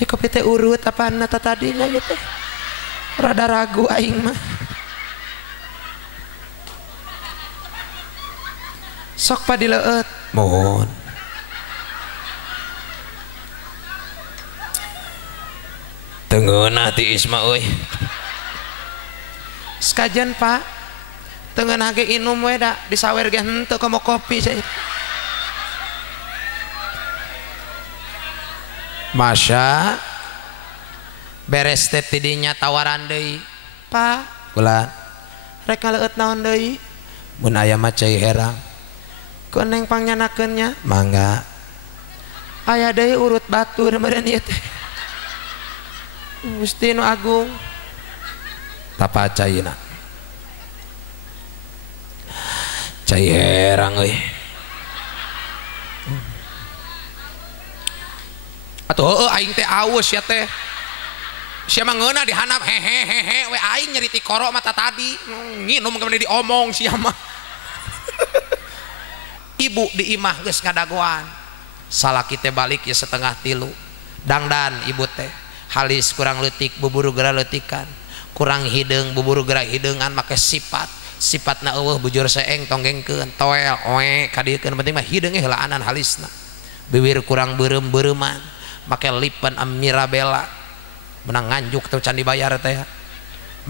ya kopi teh urut apa nata tadi na gitu rada ragu aing mah sok padileut mohon tengeunah ti Isma euy sekajan Pak tengeunah ge inum we da disawer ge henteu komo kopi saya Masya beres teh tidinya tawaran deui Pak ulah rek ngaleut naon deui mun aya mah cai herang ku neng pangyanakeunnya mangga aya deui urut batur meureun ieu teh Gusti nu agung tapa caina cai herang euy atuh aing teh aus ya teh sia mah ngeunah dihanap hehehe we aing nyeri ti koro mata tadi nginum kemudian diomong sia mah ibu di imah geus ngadagoan salaki teh balik ya setengah tilu dangdan ibu teh halis kurang leutik buburu geura leutikan kurang hideung buburu geura hideungan make sifatna eueuh bujur seeng tonggengkeun toel oe kadiekeun penting mah hideung ge heulaanan halisna bibir kurang beureum-beureman make lipan Mirabella menang nganjuk tuh can dibayar teh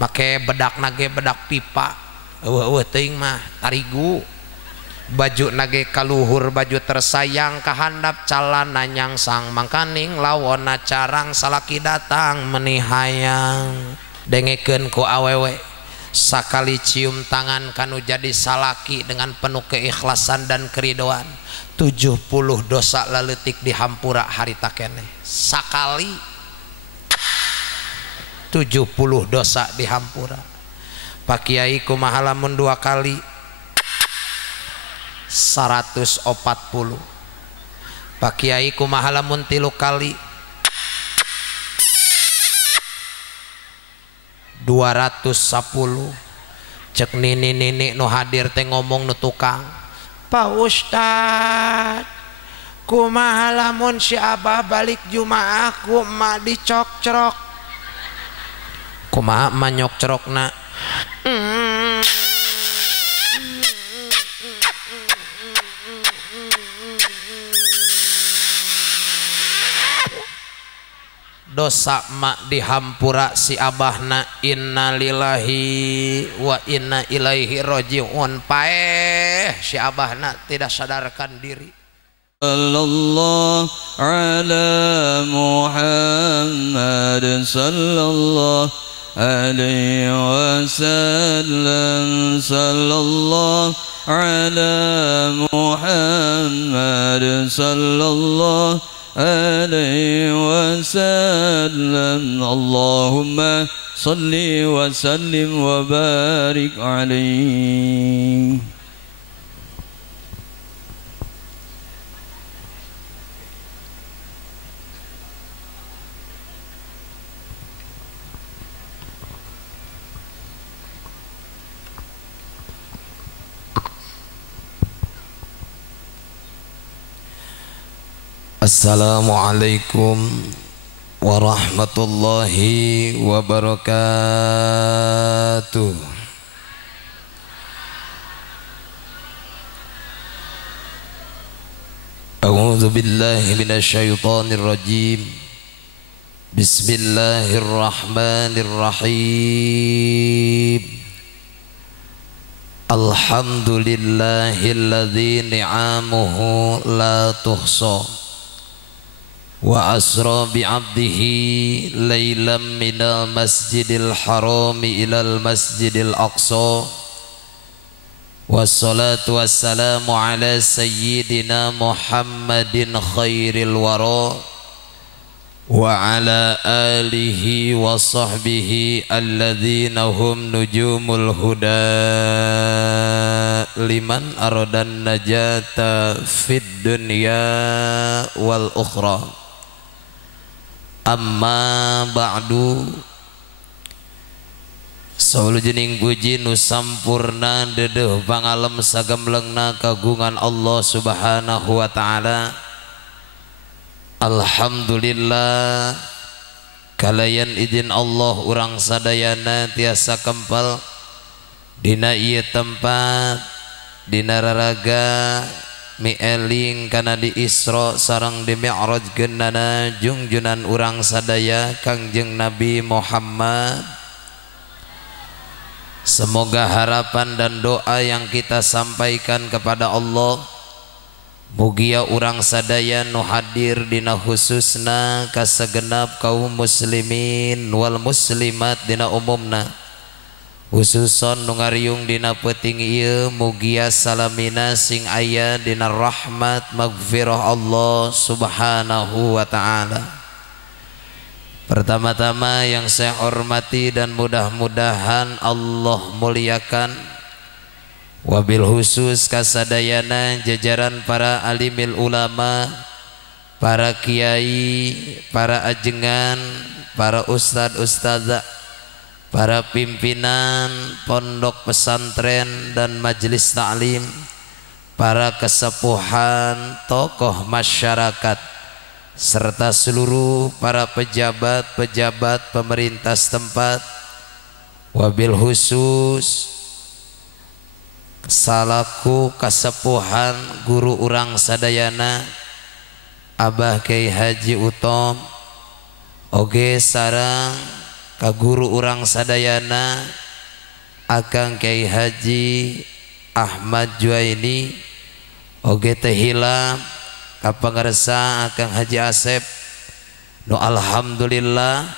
make bedak nage bedak pipa eueuh teuing mah tarigu baju nage kaluhur baju tersayang kahandap calana nyangsang mangkaning lawona carang salaki datang menihayang dengekeun ku awewe sakali cium tangan kanu jadi salaki dengan penuh keikhlasan dan keridoan 70 dosa laletik dihampura harita keneh sakali 70 dosa dihampura Pak Kiai kumaha lamun 2 kali 140 Pak Kiai kumaha lamun 3 kali 210 cek nini nu hadir teh ngomong nu tukang Pak Ustad kumaha lamun si Abah balik Jumaah kumaha dicok-cerok kumaha manyok cerokna dosa mak dihampura si abahna innalillahi wa inna ilaihi rajiun paeh si abahna tidak sadarkan diri sallallahu ala Muhammad sallallahu alaihi wasallam sallallahu ala Muhammad sallallahu alaihi wasallam Allahumma salli wa sallim wa barik alaihi. Assalamualaikum warahmatullahi wabarakatuh. A'udzu billahi minasy syaithanir rajim. Bismillahirrahmanirrahim. Alhamdulillahilladzi ni'amuhu la tuhsa. Wa asra bi'abdihi laylan minal masjidil harami ilal masjidil aqsa. Wassalatu wassalamu ala sayyidina Muhammadin khairil wara wa ala alihi wa sahbihi alladhina hum nujumul huda liman aradan najata fid dunya wal ukhra. Amma ba'du, saulujening puji nu sampurna dedeuh pangalem sagemlengna kagungan Allah Subhanahu wa taala. Alhamdulillah kalayan izin Allah urang sadayana tiasa kempal dina ieu tempat dina raraga mieling kana di Isra sareng di Mi'raj geunana junjunan urang sadaya Kangjeng Nabi Muhammad. Semoga harapan dan doa yang kita sampaikan kepada Allah mugia urang sadaya nu hadir dina khususna kasegenap kaum muslimin wal muslimat dina umumna khususon nu ngariung dina peuting ieu mugia salamina sing aya dina rahmat magfirah Allah subhanahu wa ta'ala. Pertama-tama yang saya hormati dan mudah-mudahan Allah muliakan wabil khusus kasadayana jajaran para alimil ulama, para kiai, para ajengan, para ustad-ustadzah, para pimpinan pondok pesantren dan majelis ta'lim, para kesepuhan, tokoh masyarakat, serta seluruh para pejabat-pejabat pemerintah setempat, wabil khusus salaku kasepuhan guru urang sadayana Abah Kyai Haji Utom oge sareng ka guru urang sadayana Akang Kyai Haji Ahmad Juaini oge teh hilang ka pangarsa Akang Haji Asep nu alhamdulillah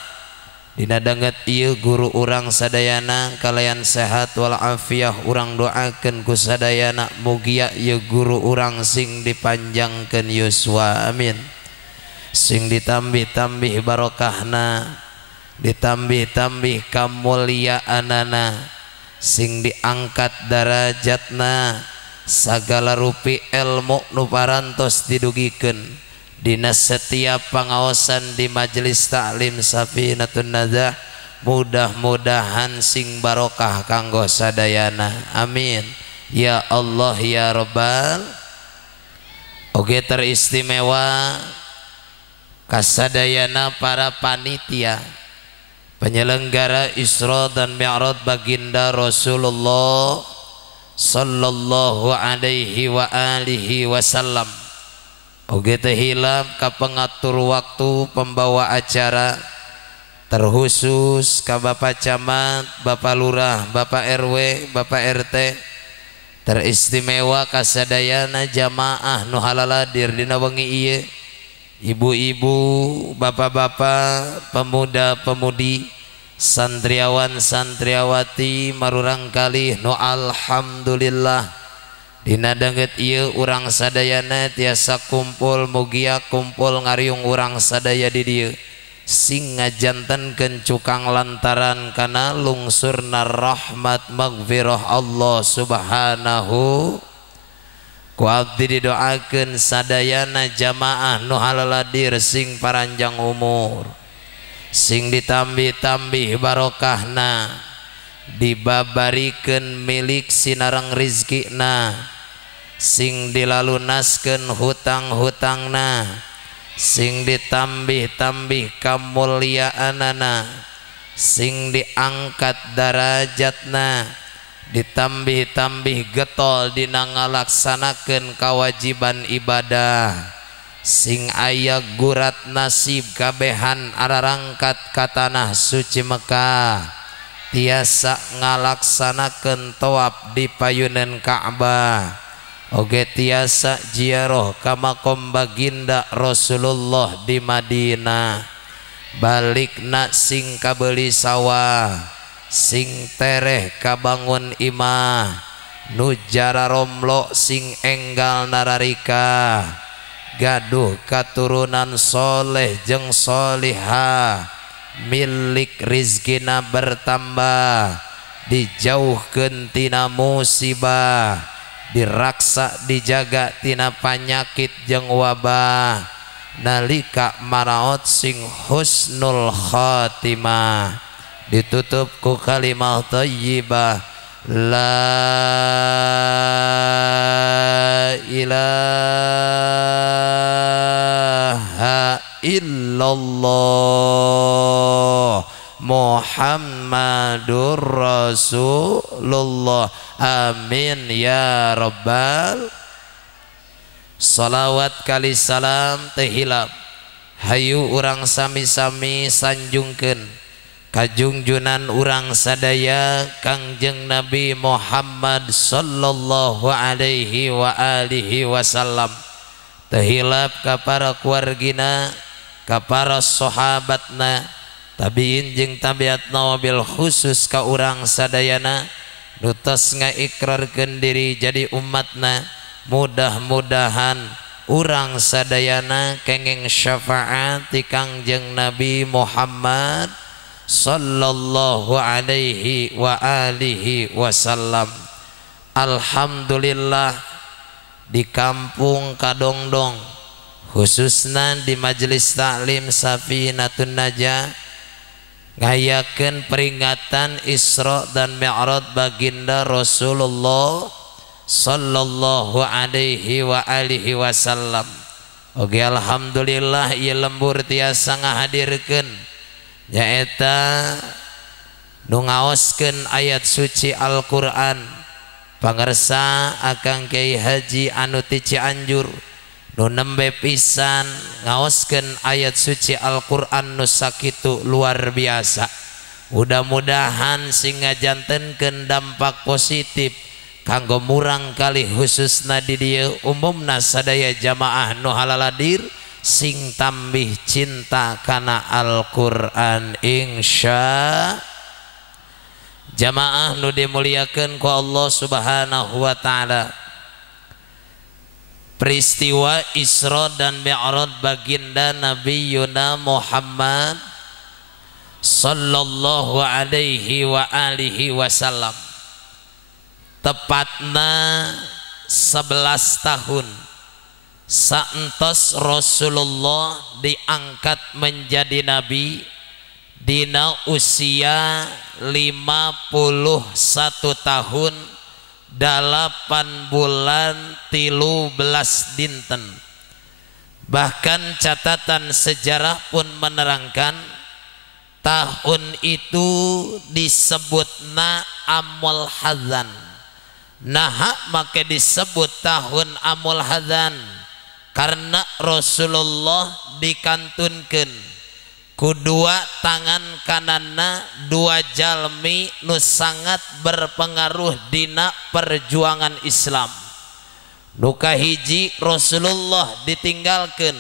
dina danget ieu guru urang sadayana kalayan sehat wal afiah urang doakeun ku sadayana mugia ieu guru urang sing dipanjangkeun yuswa amin, sing ditambih-tambih barokahna, ditambih-tambih kamulyaanana, sing diangkat darajatna, sagala rupi ilmu nu parantos didugikeun dina setiap pangaosan di majelis taklim Safinatun Najah, mudah-mudahan sing barokah kanggo sadayana amin ya Allah ya Rabbal. Oge teristimewa kasadayana para panitia penyelenggara Isra dan Mi'raj baginda Rasulullah sallallahu alaihi wa alihi wasallam. Oge teh hilang ka pengatur waktu pembawa acara terkhusus ka Bapak Camat, Bapak Lurah, Bapak RW, Bapak RT, teristimewa kasadayana jamaah nu halaladir dina wengi ieu, ibu-ibu, bapak-bapak, pemuda-pemudi, santriawan santriawati marurang kalih nu alhamdulillah dina danget ieu urang sadayana tiasa kumpul mugia kumpul ngariung urang sadaya di dieu sing ngajantenkeun cukang lantaran kana lungsurna rahmat magfirah Allah subhanahu. Ku abdi didoakeun sadayana jamaah nu halaladir sing paranjang umur, sing ditambih-tambih barokahna, dibabarikeun milik sinareng rizkina, sing dilalunaskeun hutang-hutangna, sing ditambih-tambih kamulyaanana, sing diangkat darajatna, ditambih-tambih getol dina ngalaksanakeun kawajiban ibadah, sing aya gurat nasib kabehan ararangkat ka tanah suci Mekah, tiasa ngalaksanakeun tawaf di payunan Ka'bah, oge tiasa ziarah ka makom baginda Rasulullah di Madinah, balikna sing kabeuli sawah, sing tereh kabangun imah, nu jara romlo sing enggal nararika, gaduh katurunan soleh jeung solihah, milik rizkina bertambah, dijauhkeun tina musibah, diraksa dijaga tina panyakit jeung wabah, nalika maraot sing husnul khatimah, ditutup ku kalimah thayyibah la ilaha illallah Muhammadur Rasulullah. Amin ya rabbal. Salawat kali salam tehilap hayu urang sami-sami sanjungkeun kajungjunan urang sadaya Kangjeng Nabi Muhammad sallallahu alaihi wa alihi wasallam. Tehilap ka para keluargina, ka para sahabatna, tabiin jeung tabiatna wabil khusus ka urang sadayana nu tos ngaikrarkeun diri jadi umatna. Mudah-mudahan urang sadayana kenging syafaat ti Kangjeng Nabi Muhammad sallallahu alaihi wa alihi wasallam. Alhamdulillah di kampung Kadongdong khususna di majelis taklim Safinatun Najah ngayakeun peringatan Isra dan Mi'raj baginda Rasulullah sallallahu alaihi wa alihi wasallam. Oke, alhamdulillah ieu lembur tiasa ngahadirkeun nyaeta nu ngaoskeun ayat suci Al-Qur'an pangarsa Akang Kyai Haji anu ti Cianjur nu nembe pisan ngaoskeun ayat suci Al-Qur'an nu sakitu luar biasa. Mudah-mudahan sing ngajantenkeun dampak positif kanggo murang kali khususna di dieu umumna sadaya jamaah nu halaladir sing tambih cinta kana Al-Qur'an insya. Jamaah nu dimuliakeun ku Allah Subhanahu wa taala, peristiwa Isra dan Mi'raj baginda Nabi Yuna Muhammad sallallahu alaihi wa alihi wasallam tepatna 11 tahun saentos Rasulullah diangkat menjadi nabi dina usia 51 tahun 8 bulan 13 dinten. Bahkan catatan sejarah pun menerangkan tahun itu disebutna Amul Hadzan. Nah, maka disebut tahun Amul Hadzan karena Rasulullah dikantunkeun ku dua tangan kananna dua jalmi nu sangat berpengaruh dina perjuangan Islam. Nu kahiji Rasulullah ditinggalkeun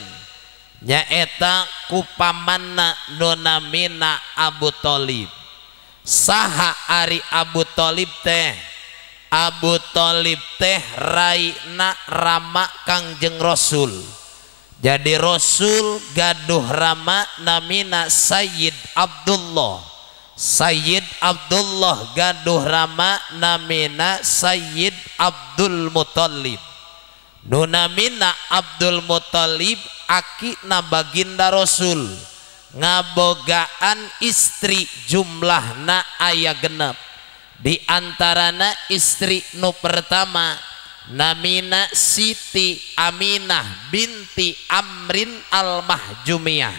nyaeta ku pamanna nu namina Abu Thalib. Saha ari Abu Thalib teh? Abu Thalib teh raina rama Kangjeng Rasul. Jadi Rasul gaduh rama namina Sayyid Abdullah. Sayyid Abdullah gaduh rama namina Sayyid Abdul Muthalib. Nu namina Abdul Muthalib akina baginda Rasul, ngabogaan istri jumlahna aya genep. Di antarana istri nu pertama namina Siti Aminah binti Amrin Al-Mahjumiyah,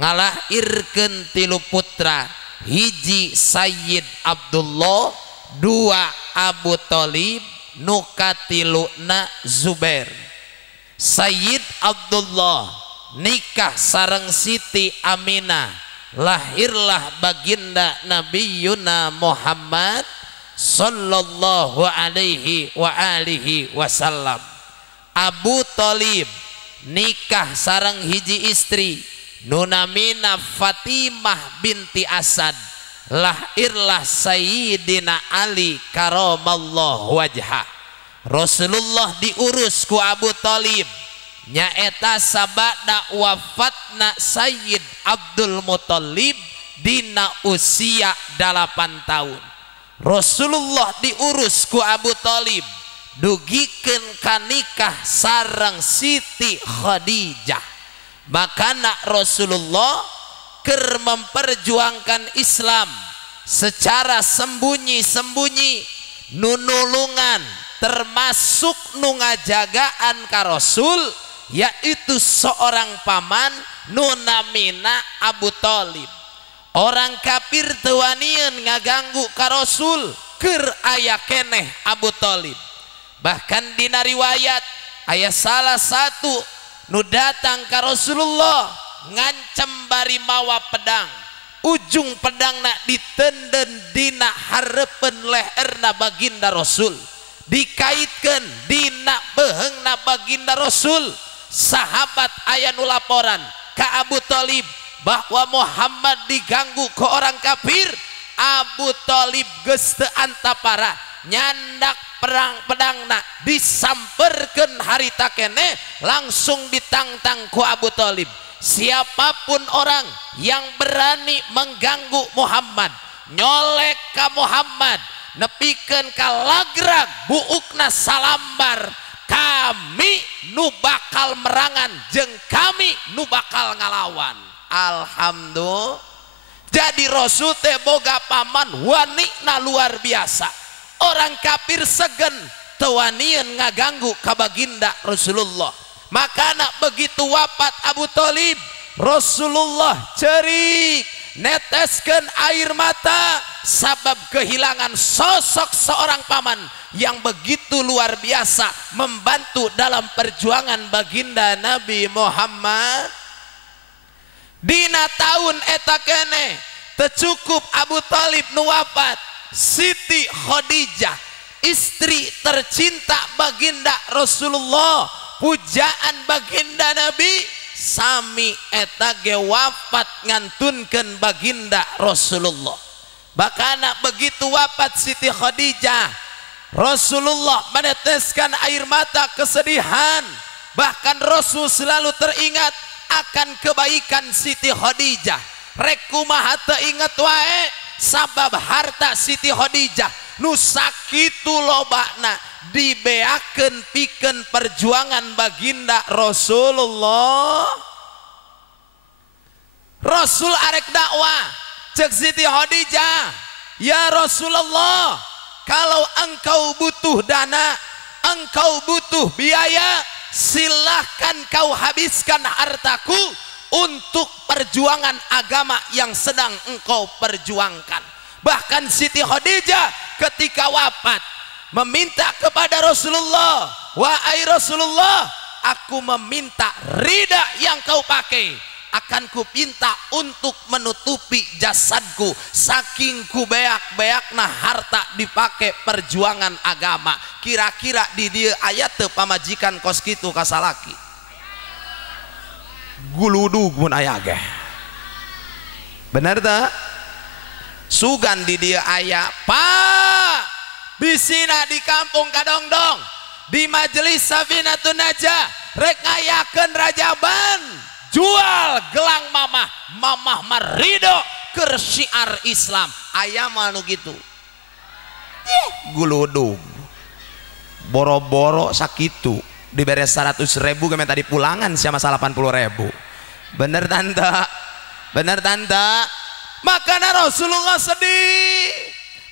ngalahirkeun 3 putra, hiji Sayyid Abdullah, 2 Abu Thalib, nu katiluna Zubair. Sayyid Abdullah nikah sareng Siti Aminah, lahirlah baginda Nabi Yuna Muhammad sallallahu alaihi wa alihi wasallam. Abu Thalib nikah sareng hiji istri nu namina Fatimah binti Asad, lahirlah Sayyidina Ali karamallahu wajhah. Rasulullah diurus ku Abu Thalib nyaeta sabada wafatna Sayyid Abdul Muthalib dina usia 8 tahun. Rasulullah diurus ku Abu Thalib dugikeun kanikah sareng Siti Khadijah. Makana Rasulullah keur memperjuangkan Islam secara sembunyi-sembunyi, nunulungan termasuk nu ngajagaan ka Rasul yaitu seorang paman nunamina Abu Thalib. Orang kafir teu wanian ngaganggu ka Rasul keur aya keneh Abu Thalib. Bahkan dina riwayat aya salah satu nu datang ka Rasulullah ngancem bari mawa pedang, ujung pedangna ditenden dina hareupeun leherna baginda Rasul, dikaitkeun dina beheungna baginda Rasul. Sahabat aya nu laporan ka Abu Thalib bahwa Muhammad diganggu ke orang kafir. Abu Thalib geus teu antapara nyandak perang pedangna disamperkeun harita keneh langsung ditangtang ku Abu Thalib. Siapapun orang yang berani mengganggu Muhammad, nyolek ka Muhammad, nepikeun ka lagrag buukna salambar, kami nu bakal merangan jeung kami nu bakal ngalawan. Alhamdulillah. Jadi Rasul teh boga paman wanina luar biasa. Orang kafir segen teu wanian ngaganggu ka baginda Rasulullah. Makana begitu wafat Abu Thalib, Rasulullah cerik neteskeun air mata sabab kehilangan sosok seorang paman yang begitu luar biasa membantu dalam perjuangan baginda Nabi Muhammad. Dina tahun eta keneh teu cukup Abu Thalib nu wafat, Siti Khadijah istri tercinta baginda Rasulullah, pujaan baginda Nabi, sami eta ge wafat ngantunkeun baginda Rasulullah. Bakana begitu wafat Siti Khadijah, Rasulullah meneteskan air mata kesedihan. Bahkan Rasul selalu teringat akan kebaikan Siti Khadijah. Rek kumaha teu inget wae sabab harta Siti Khadijah nu sakitu lobana dibeakeun pikeun perjuangan baginda Rasulullah. Rasul arek dakwah cek Siti Khadijah, ya Rasulullah, kalau engkau butuh dana, engkau butuh biaya, silahkan kau habiskan hartaku untuk perjuangan agama yang sedang engkau perjuangkan. Bahkan Siti Khadijah ketika wafat meminta kepada Rasulullah, wahai Rasulullah, aku meminta rida yang kau pakai akan kupinta untuk menutupi jasadku, saking kubeak-beakna harta dipakai perjuangan agama. Kira-kira di dia ayat teu pamajikan kos kitu kasalaki guludug mun aya ge, bener teu? Sugan di dia aya Pak bisina di kampung Kadongdong di majelis Safinatun Najah rek ngayakeun rajaban jual gelang mamah, mamah marido keur syiar Islam. Aya mah nu kitu guludug boro-boro sakitu diberes 100.000 geus tadi pulangan sama 80.000. Bener tante, bener tante. Makanya Rasulullah sedih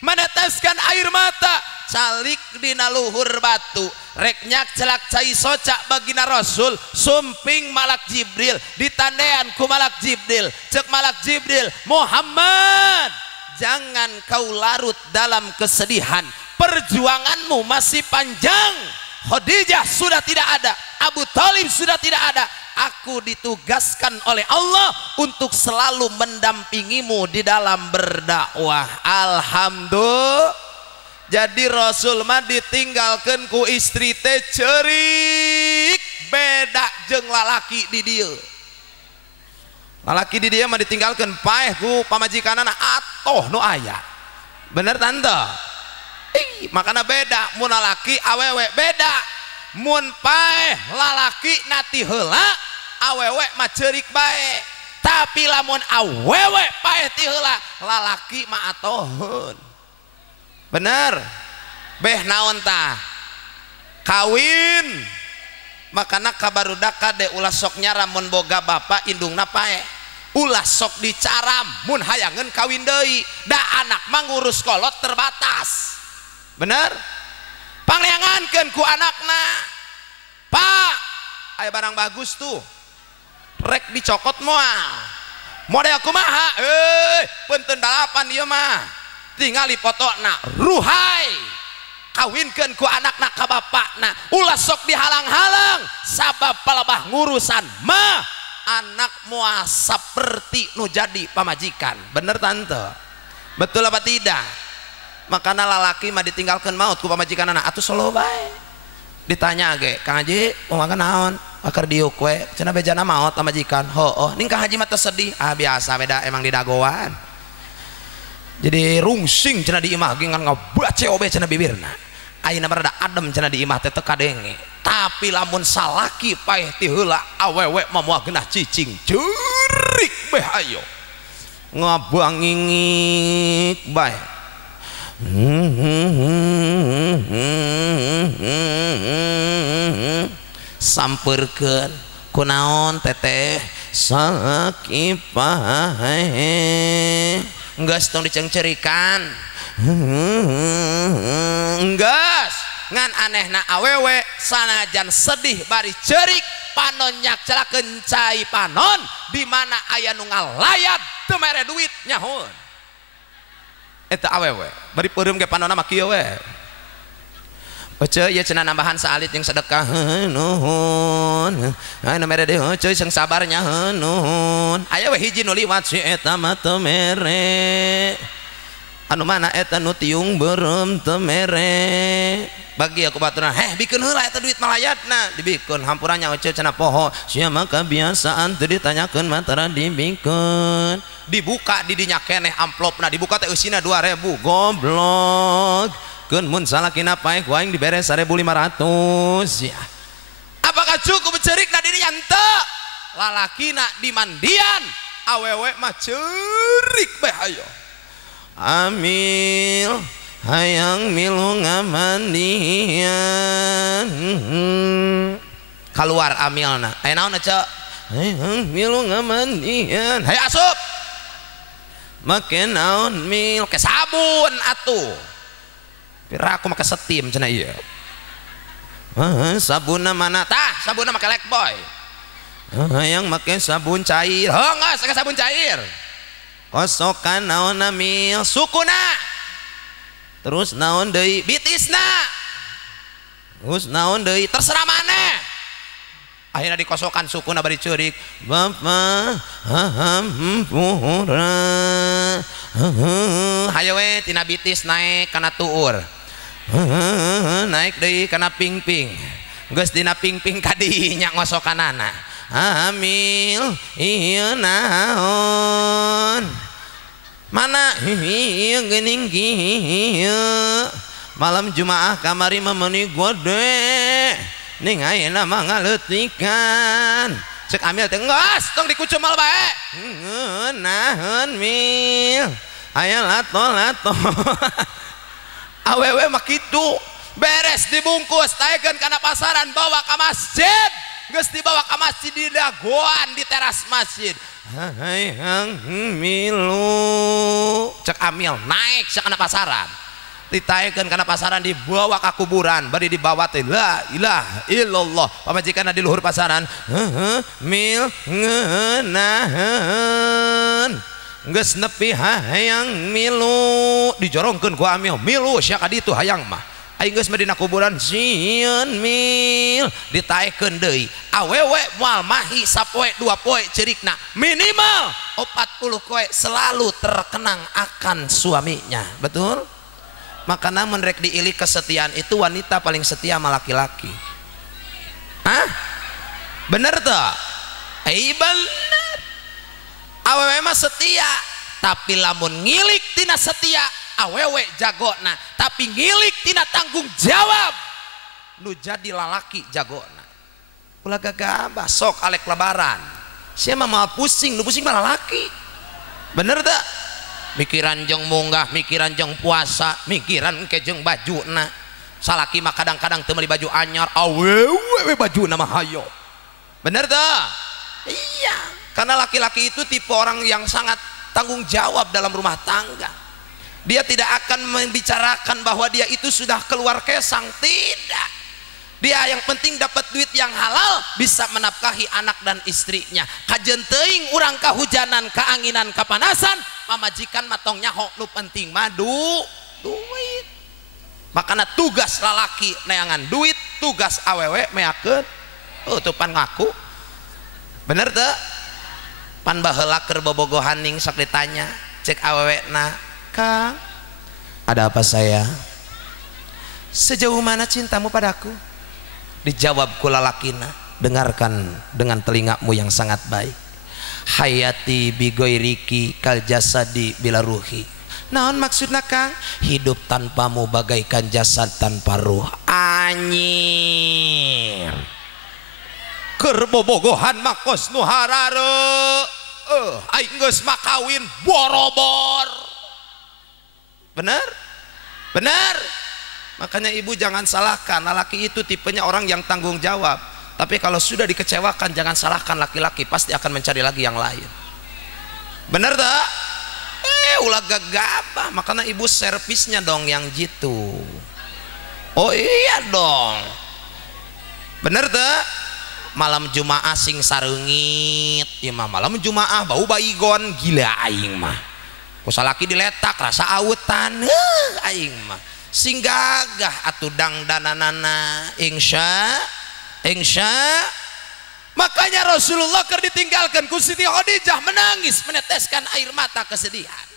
meneteskan air mata calik dina luhur batu rek nyak celak cai soca bagina Rasul sumping malak Jibril ditandean ku malak Jibril. Cek malak Jibril, Muhammad, jangan kau larut dalam kesedihan, perjuanganmu masih panjang. Khadijah sudah tidak ada, Abu Thalib sudah tidak ada. Aku ditugaskan oleh Allah untuk selalu mendampingimu di dalam berdakwah. Alhamdulillah. Jadi Rasul mah ditinggalkan ku istri teh cerik beda jeung lalaki di dieu. Lalaki di dieu mah ditinggalkan paeh ku pamajikanana atoh nu aya. Bener tante? Makana beda mun lalaki awewe beda. Mun paeh lalaki nati heula, awewe mah ceurik bae. Tapi lamun awewe paeh ti heula, lalaki mah atoheun. Bener? Beh naon tah? Kawin. Makana kabarudak kade ulah sok nyara mun boga bapa indungna paeh. Ulah sok dicaram mun hayangeun kawin deui. Da anak mah ngurus kolot terbatas. Bener? Pangleangankeun ku anakna, Pak, aya barang bagus tuh rek dicokot moal model kumaha punten balapan ieu mah tingali fotona ruhai kawinkeun ku anakna ka bapakna ulah sok dihalang-halang sabab palebah ngurusan mah anak moal saperti nu jadi pamajikan. Bener tante? Betul apa tidak? Makana lalaki mah ditinggalkeun maut ku pamajikanana atuh solo bae. Ditanya ge, Kang Haji, mau makan naon? Bakar diuk we, cenah bejana maot pamajikan. Heuh, ning Kang Haji mah teu sedih. Ah biasa beda emang di dagoan. Jadi rungsing cenah di imah ge ngan ngabace obe cenah bibirna. Ayeuna mah rada adem cenah di imah teh teu kadenge. Tapi lamun salaki paeh ti heula awewe mah moal geunah cicing ceurik beh ayo. Ngabangingik bae. Samperkeun kunaon teteh salaki paeh geus tong dicengcerikan geus ngan anehna awewe sanajan sedih bari ceurik panon nyakcelakeun cai panon di mana aya nu ngalayat teu mere duit nyahoon eta awewe bari peureum ge panonna mah kieu we Oce ieu cenah nambahan saalit jeung sedekah nuhun anu mere deui oce jeung sabarnya nuhun aya we hiji nu liwat si eta mah teu mere anu mana eta nu tiung beureum teu mere bagi aku baturan bikeun heula eta duit malayatna dibikeun hampurannya oce cenah poho sia mah kebiasaan teu ditanyakeun matara dibikeun dibuka di dinya keneh amplopna dibuka teh eusina 2000 goblok keun mun salakina paeh ku aing dibere 1500 ya apakah cukup ceurikna dirinya henteu lalakina di mandian awewe mah ceurik beh ayo amil hayang milu ngamandian keluar amilna aya naon cek hayang milu ngamandian hayu asup make naon mil ke sabun atuh pira aku make setim cenah ieu sabunna mana tah sabunna make Lifebuoy hayang make sabun cair geus make sabun cair kosokan naon mil sukuna terus naon deui bitisna terus naon deui terserah maneh akhirnya dikosokan sukuna bari ceurik bapa hampura hayo we tina bitis naik kana tuur naik deui kana pingping geus dina pingping ka dinya ngosokanana hamil ieu naon mana ieu geuning kieu malam Jumaah kamari memenuhi gode ning ayeuna mah ngaleutikan cek amil teh geus tong dikucumal bae naon mil aya lato-lato awewe mah kitu beres dibungkus taekeun kana pasaran bawa ka masjid geus dibawa ka masjid di dagoan di teras masjid hayang milu cek amil naik sakana pasaran ditaekeun kana pasaran dibawa ka kuburan bari dibawa teh la ilaha illallah pamajikanna di luhur pasaran mil ngeunaheun geus nepi hayang milu dijorongkeun ku amil milu sia ka ditu hayang mah aing geus mah dina kuburan sieun mil ditaekeun deui awewe moal mahi sapoe 2 poe ceurikna minimal 40 poe selalu terkenang akan suaminya betul makanya menrek diilik kesetiaan itu wanita paling setia sama laki-laki bener tuh bener awewe mah setia tapi lamun ngilik tina setia awewe jagona tapi ngilik tina tanggung jawab nu jadi lalaki jagona ulah gagabah sok alek lebaran sia mah mau pusing nu pusing mah lalaki bener tuh mikiran jeung munggah mikiran jeung puasa mikiran ke jeung bajuna salaki mah kadang-kadang teu meuli baju anyar awewe bajuna mah hayo bener tuh iya karena laki-laki itu tipe orang yang sangat tanggung jawab dalam rumah tangga dia tidak akan membicarakan bahwa dia itu sudah keluar kesang tidak Dia yang penting dapat duit yang halal, bisa menafkahi anak dan istrinya. Kajen teuing urang kahujanan, kaanginan, kapanasan, pamajikan matong nyaho nu penting duit. Makanya tugas lalaki neangan duit, tugas awewe meakeun tupan ngaku. Bener teu? Pan baheula keur bobogohan ning sok ditanya, cek awewe na, "Kang, ada apa saya? Sejauh mana cintamu padaku?" Dijawab ku lalakina, "Dengarkan dengan telingamu yang sangat baik. Hayati bigoiriki kal jasadi bila ruhi." Naon maksudna Kang? Hidup tanpamu bagaikan jasad tanpa ruh. Anyir. Keur bobogohan makos nu harare. Aing geus makawin borobor. Bener? Bener? Makanya ibu jangan salahkan laki itu tipenya orang yang tanggung jawab. Tapi kalau sudah dikecewakan jangan salahkan laki-laki, pasti akan mencari lagi yang lain. Bener tak? Ulah gagabah. Makanya ibu servisnya dong yang gitu. Oh iya dong. Bener tak? Malam Jumaah sing sareungit, ya mah malam Jumaah bau baygon gila aing mah. Kusalaki diletak rasa awutan, aing mah. Sing gagah atuh dangdananana, insya. Makanya Rasulullah keur ditinggalkan ku Siti Khadijah menangis meneteskan air mata kesedihan.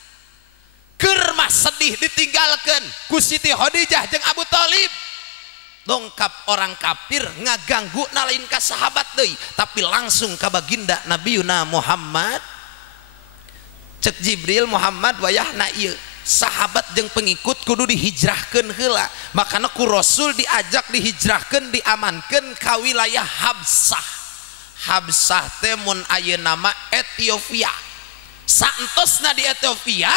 Keur mah sedih ditinggalkan ku Siti Khadijah jeung Abu Thalib. Dongkap orang kafir ngaganggu nalain ka sahabat deui, tapi langsung ka baginda Nabiuna Muhammad. Cek Jibril, Muhammad wayahna ieu sahabat jeung pengikut kudu dihijrahkeun heula. Makana ku Rasul diajak dihijrahkeun, diamankeun ka wilayah Habsah. Habsah teh mun ayeuna nama Ethiopia. Saentosna di Ethiopia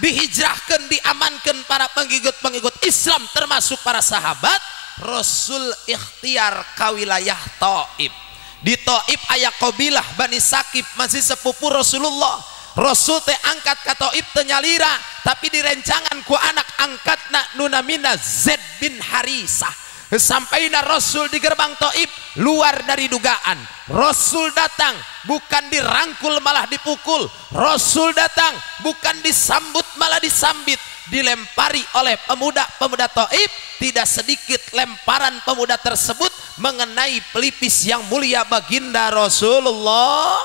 dihijrahkeun, diamankeun para pengikut Islam termasuk para sahabat. Rasul ikhtiar ka wilayah Thaif. Di Thaif aya qabilah Bani Sakif masih sepupu Rasulullah. Rasul teh angkat ka Thaif teu nyalira, tapi direncangan ku anak angkatna nu namina Zaid bin Harisah. Sampaina Rasul di gerbang Thaif, luar dari dugaan. Rasul datang bukan dirangkul malah dipukul. Rasul datang bukan disambut malah disambit. Dilempari oleh pemuda-pemuda Thaif. Tidak sedikit lemparan pemuda tersebut mengenai pelipis yang mulia baginda Rasulullah,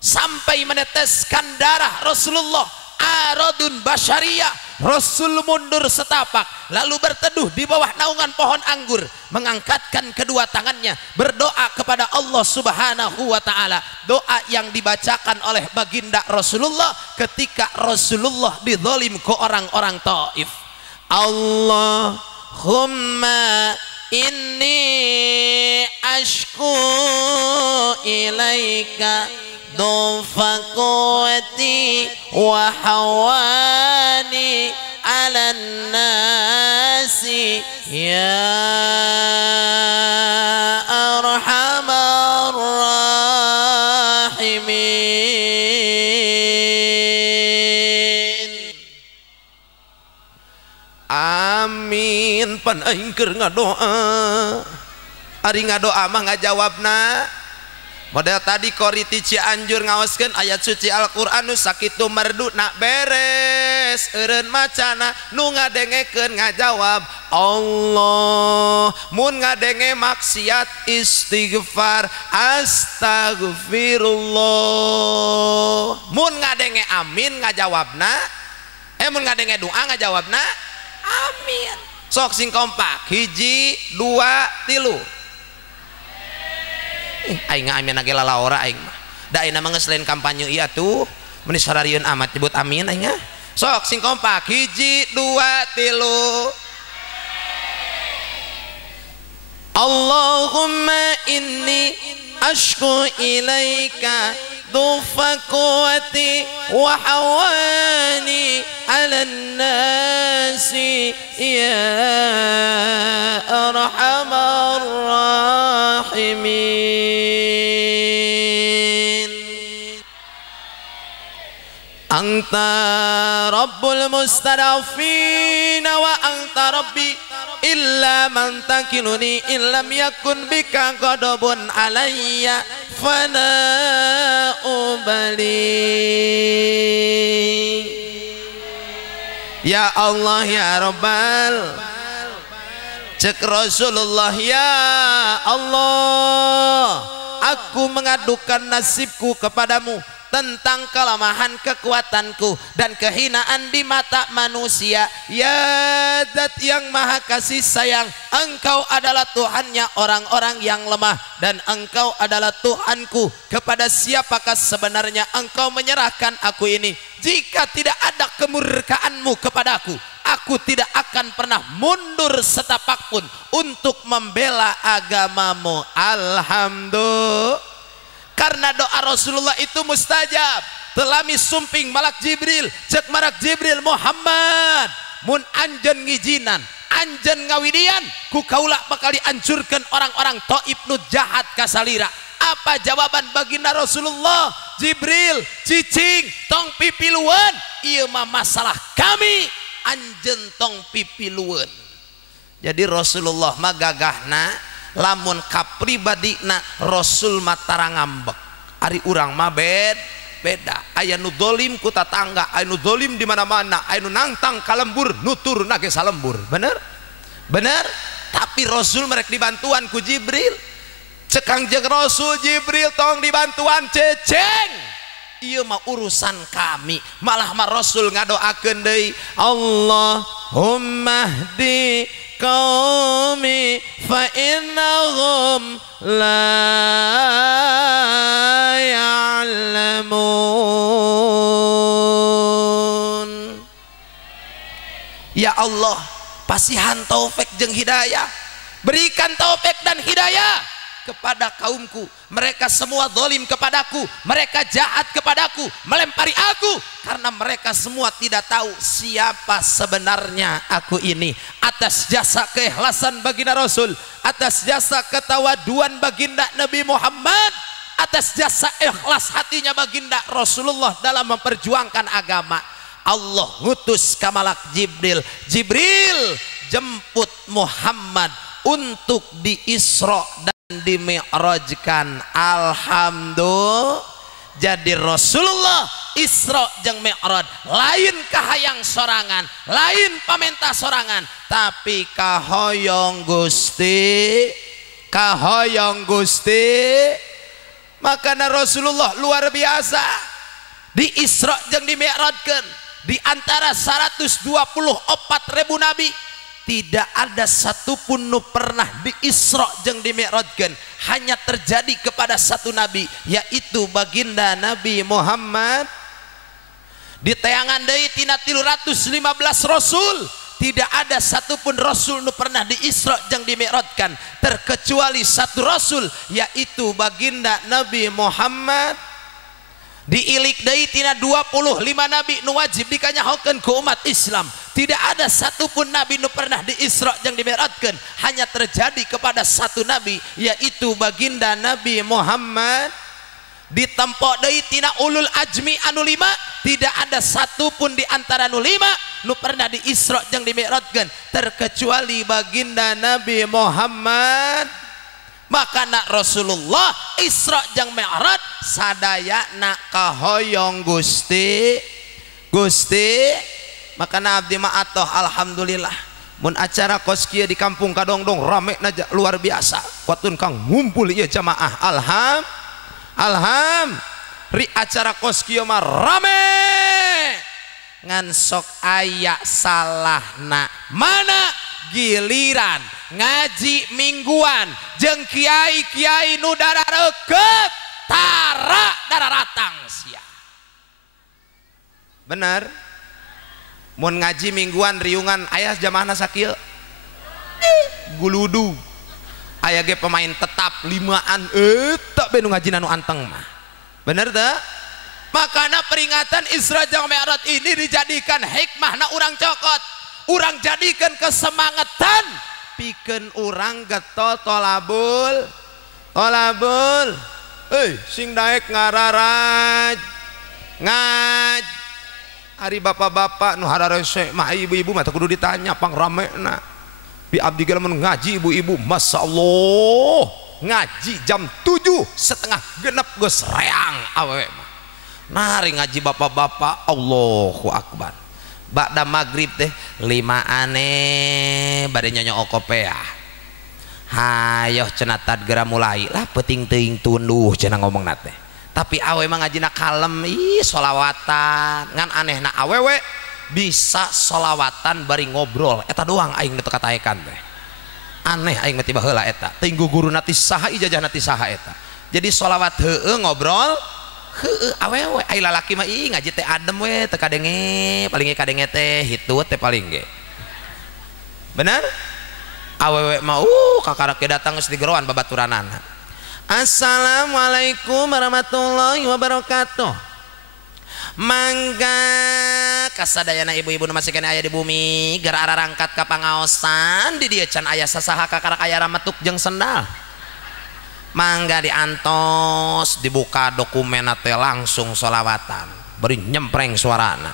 sampai meneteskan darah Rasulullah. Aradun basyariyah. Rasul mundur setapak lalu berteduh di bawah naungan pohon anggur, mengangkatkan kedua tangannya berdoa kepada Allah Subhanahu wa taala. Doa yang dibacakan oleh baginda Rasulullah ketika Rasulullah dizalim ke orang-orang Thaif. Allahumma inni ashku ilaika dufa quwwati wa hawani ala nasi ya arhamar rahimin. Amin. Pan aing keur ngadoa, ari ngadoa mah ngajawabna model tadi koriti Cianjur ngawaskeun ayat suci Al-Qur'an nu sakitu merdu nak beres eureun macana nu ngadengekeun ngajawab Allah. Mun ngadenge maksiat istighfar astagfirullah. Mun ngadenge amin ngajawabna mun ngadenge doa ngajawabna amin. Sok sing kompak 1 2 3. Aing aminage lalaora aing mah. Da ayeuna mah geus lain kampanye ieu atuh. Mun sararieun amat nyebut amin aing. Sok sing kompak 1 2 3. Allahumma inni ashku ilaika dufa quwwati wa hawani ala nasi ya arhamar rahimin. Anta rabbul mustadafin wa anta rabbi illa man takiluni illam yakun bika ghadabun alayya fala ubali. Ya Allah ya Rabbal, cek Rasulullah, ya Allah, aku mengadukan nasibku kepadamu tentang kelemahan kekuatanku dan kehinaan di mata manusia. Ya Zat yang maha kasih sayang, Engkau adalah Tuhannya orang-orang yang lemah, dan Engkau adalah Tuhanku. Kepada siapakah sebenarnya Engkau menyerahkan aku ini? Jika tidak ada kemurkaanmu kepadaku, aku tidak akan pernah mundur setapak pun untuk membela agamamu. Alhamdulillah. Karena doa Rasulullah itu mustajab. Telami sumping malak Jibril, cek malak Jibril, Muhammad mun anjen ngijinan, anjen ngawidian, ku kaula bakal dihancurkan orang-orang Taif nu jahat kasalira. Apa jawaban baginda Rasulullah? Jibril, cicing tong pipiluan, ieu mah masalah kami, anjen tong pipiluan. Jadi Rasulullah mah gagahna lamun kapribadina Rasul matara ngambek. Ari urang mah beda. Aya nu dolim ku tatangga, aya nu dolim di mana-mana, aya nu nangtang kalembur nutur nage salembur. Bener? Bener? Tapi Rasul merek dibantuan ku Jibril. Cekang jeung Rasul, Jibril tong dibantuan ceceng. Ieu mah urusan kami. Malah mah Rasul ngadoakeun deui, Allahumma hdi qaumi fa innahum la ya'lamun. Ya Allah, pasihan taufik jeung hidayah, berikan taufik dan hidayah kepada kaumku. Mereka semua zalim kepadaku, mereka jahat kepadaku, melempari aku, karena mereka semua tidak tahu siapa sebenarnya aku ini. Atas jasa keikhlasan baginda Rasul, atas jasa ketawaduan baginda Nabi Muhammad, atas jasa ikhlas hatinya baginda Rasulullah dalam memperjuangkan agama, Allah ngutus ka malak Jibril. Jibril jemput Muhammad untuk di Isra dan di Mi'rajkan. Alhamdulillah. Jadi Rasulullah Isra jeung Mi'raj lain kahayang sorangan, lain pamenta sorangan, tapi kahoyong Gusti, kahoyong Gusti. Makana Rasulullah luar biasa di Isra jeung di Mi'rajkeun. Di antara 124.000 nabi, tidak ada satupun nu pernah di Isra jeung di Mi'rajkeun. Hanya terjadi kepada satu nabi, yaitu baginda Nabi Muhammad. Di tayangan deui tina 315 rasul, tidak ada satupun rasul nu pernah di Isra jeung di Mi'rajkan, terkecuali satu rasul, yaitu baginda Nabi Muhammad. Diilik deui tina 25 nabi nu wajib dikanyahokeun ku umat Islam, tidak ada satupun nabi nu pernah di Isra jeung di Mi'rajkeun. Hanya terjadi kepada satu nabi, yaitu baginda Nabi Muhammad. Ditempo deui tina ulul ajmi anu 5, tidak ada satupun di antara nu 5 nu pernah di Isra jeung di Mi'rajkeun, terkecuali baginda Nabi Muhammad. Makana Rasulullah Isra jeung Mi'raj sadayana kahoyong Gusti. Makana abdi mah atoh alhamdulillah mun acara kos kieu di kampung Kadongdong rame naja luar biasa. Kuatun kang ngumpul ieu jamaah. Alham ri acara kos kieu mah rame ngan sok aya salahna. Mana giliran ngaji mingguan jeung kiai-kiai nu darareukeut tara dararatang sia. Bener? Mun ngaji mingguan riungan aya jamaahna sakieu guludu, aya ge pemain tetap 5an eta be nu ngajina nu anteng mah. Bener teu? Makana peringatan Isra jeung Mi'raj ini dijadikan hikmahna urang cokot, urang jadikan kesemangatan pikeun urang getol tolabul. Sing daek ngararaj ngaj. Ari bapak-bapak nu hararese mah ibu-ibu mah kudu ditanya pangramena. di abdi galamun ngaji ibu-ibu Masya Allah ngaji jam 7:30 geus reang awewe mah nari ngaji bapak-bapak Allahu Akbar ba'da maghrib teh 5 aneh bade nyonyo okopea hayoh cenah tadgera mulai lah penting teuing tunduh cenah ngomong nate tapi awewe mah ngajina kalem ih sholawatan ngan anehna awewe bisa sholawatan bari ngobrol eta doang aing teu kataekan teh aneh aing mah tiba heula eta tinggu guru nati saha ijazah nati saha eta jadi sholawat heueuh ngobrol heueuh awewe ai lalaki mah ih ngaji teh adem we teu kadenge paling ge kadenge teh hitut teh paling ge bener awewe mah kakarak ge datang geus digeroan babaturanana Assalamualaikum warahmatullahi wabarakatuh mangga kasadayana ibu-ibu nu masih kena aya di bumi gara rangkat ka pangaosan di dieu can aya sasaha kakarak aya rametuk jeung sendal mangga diantos dibuka dokumen teh langsung sholawatan beri nyempreng suarana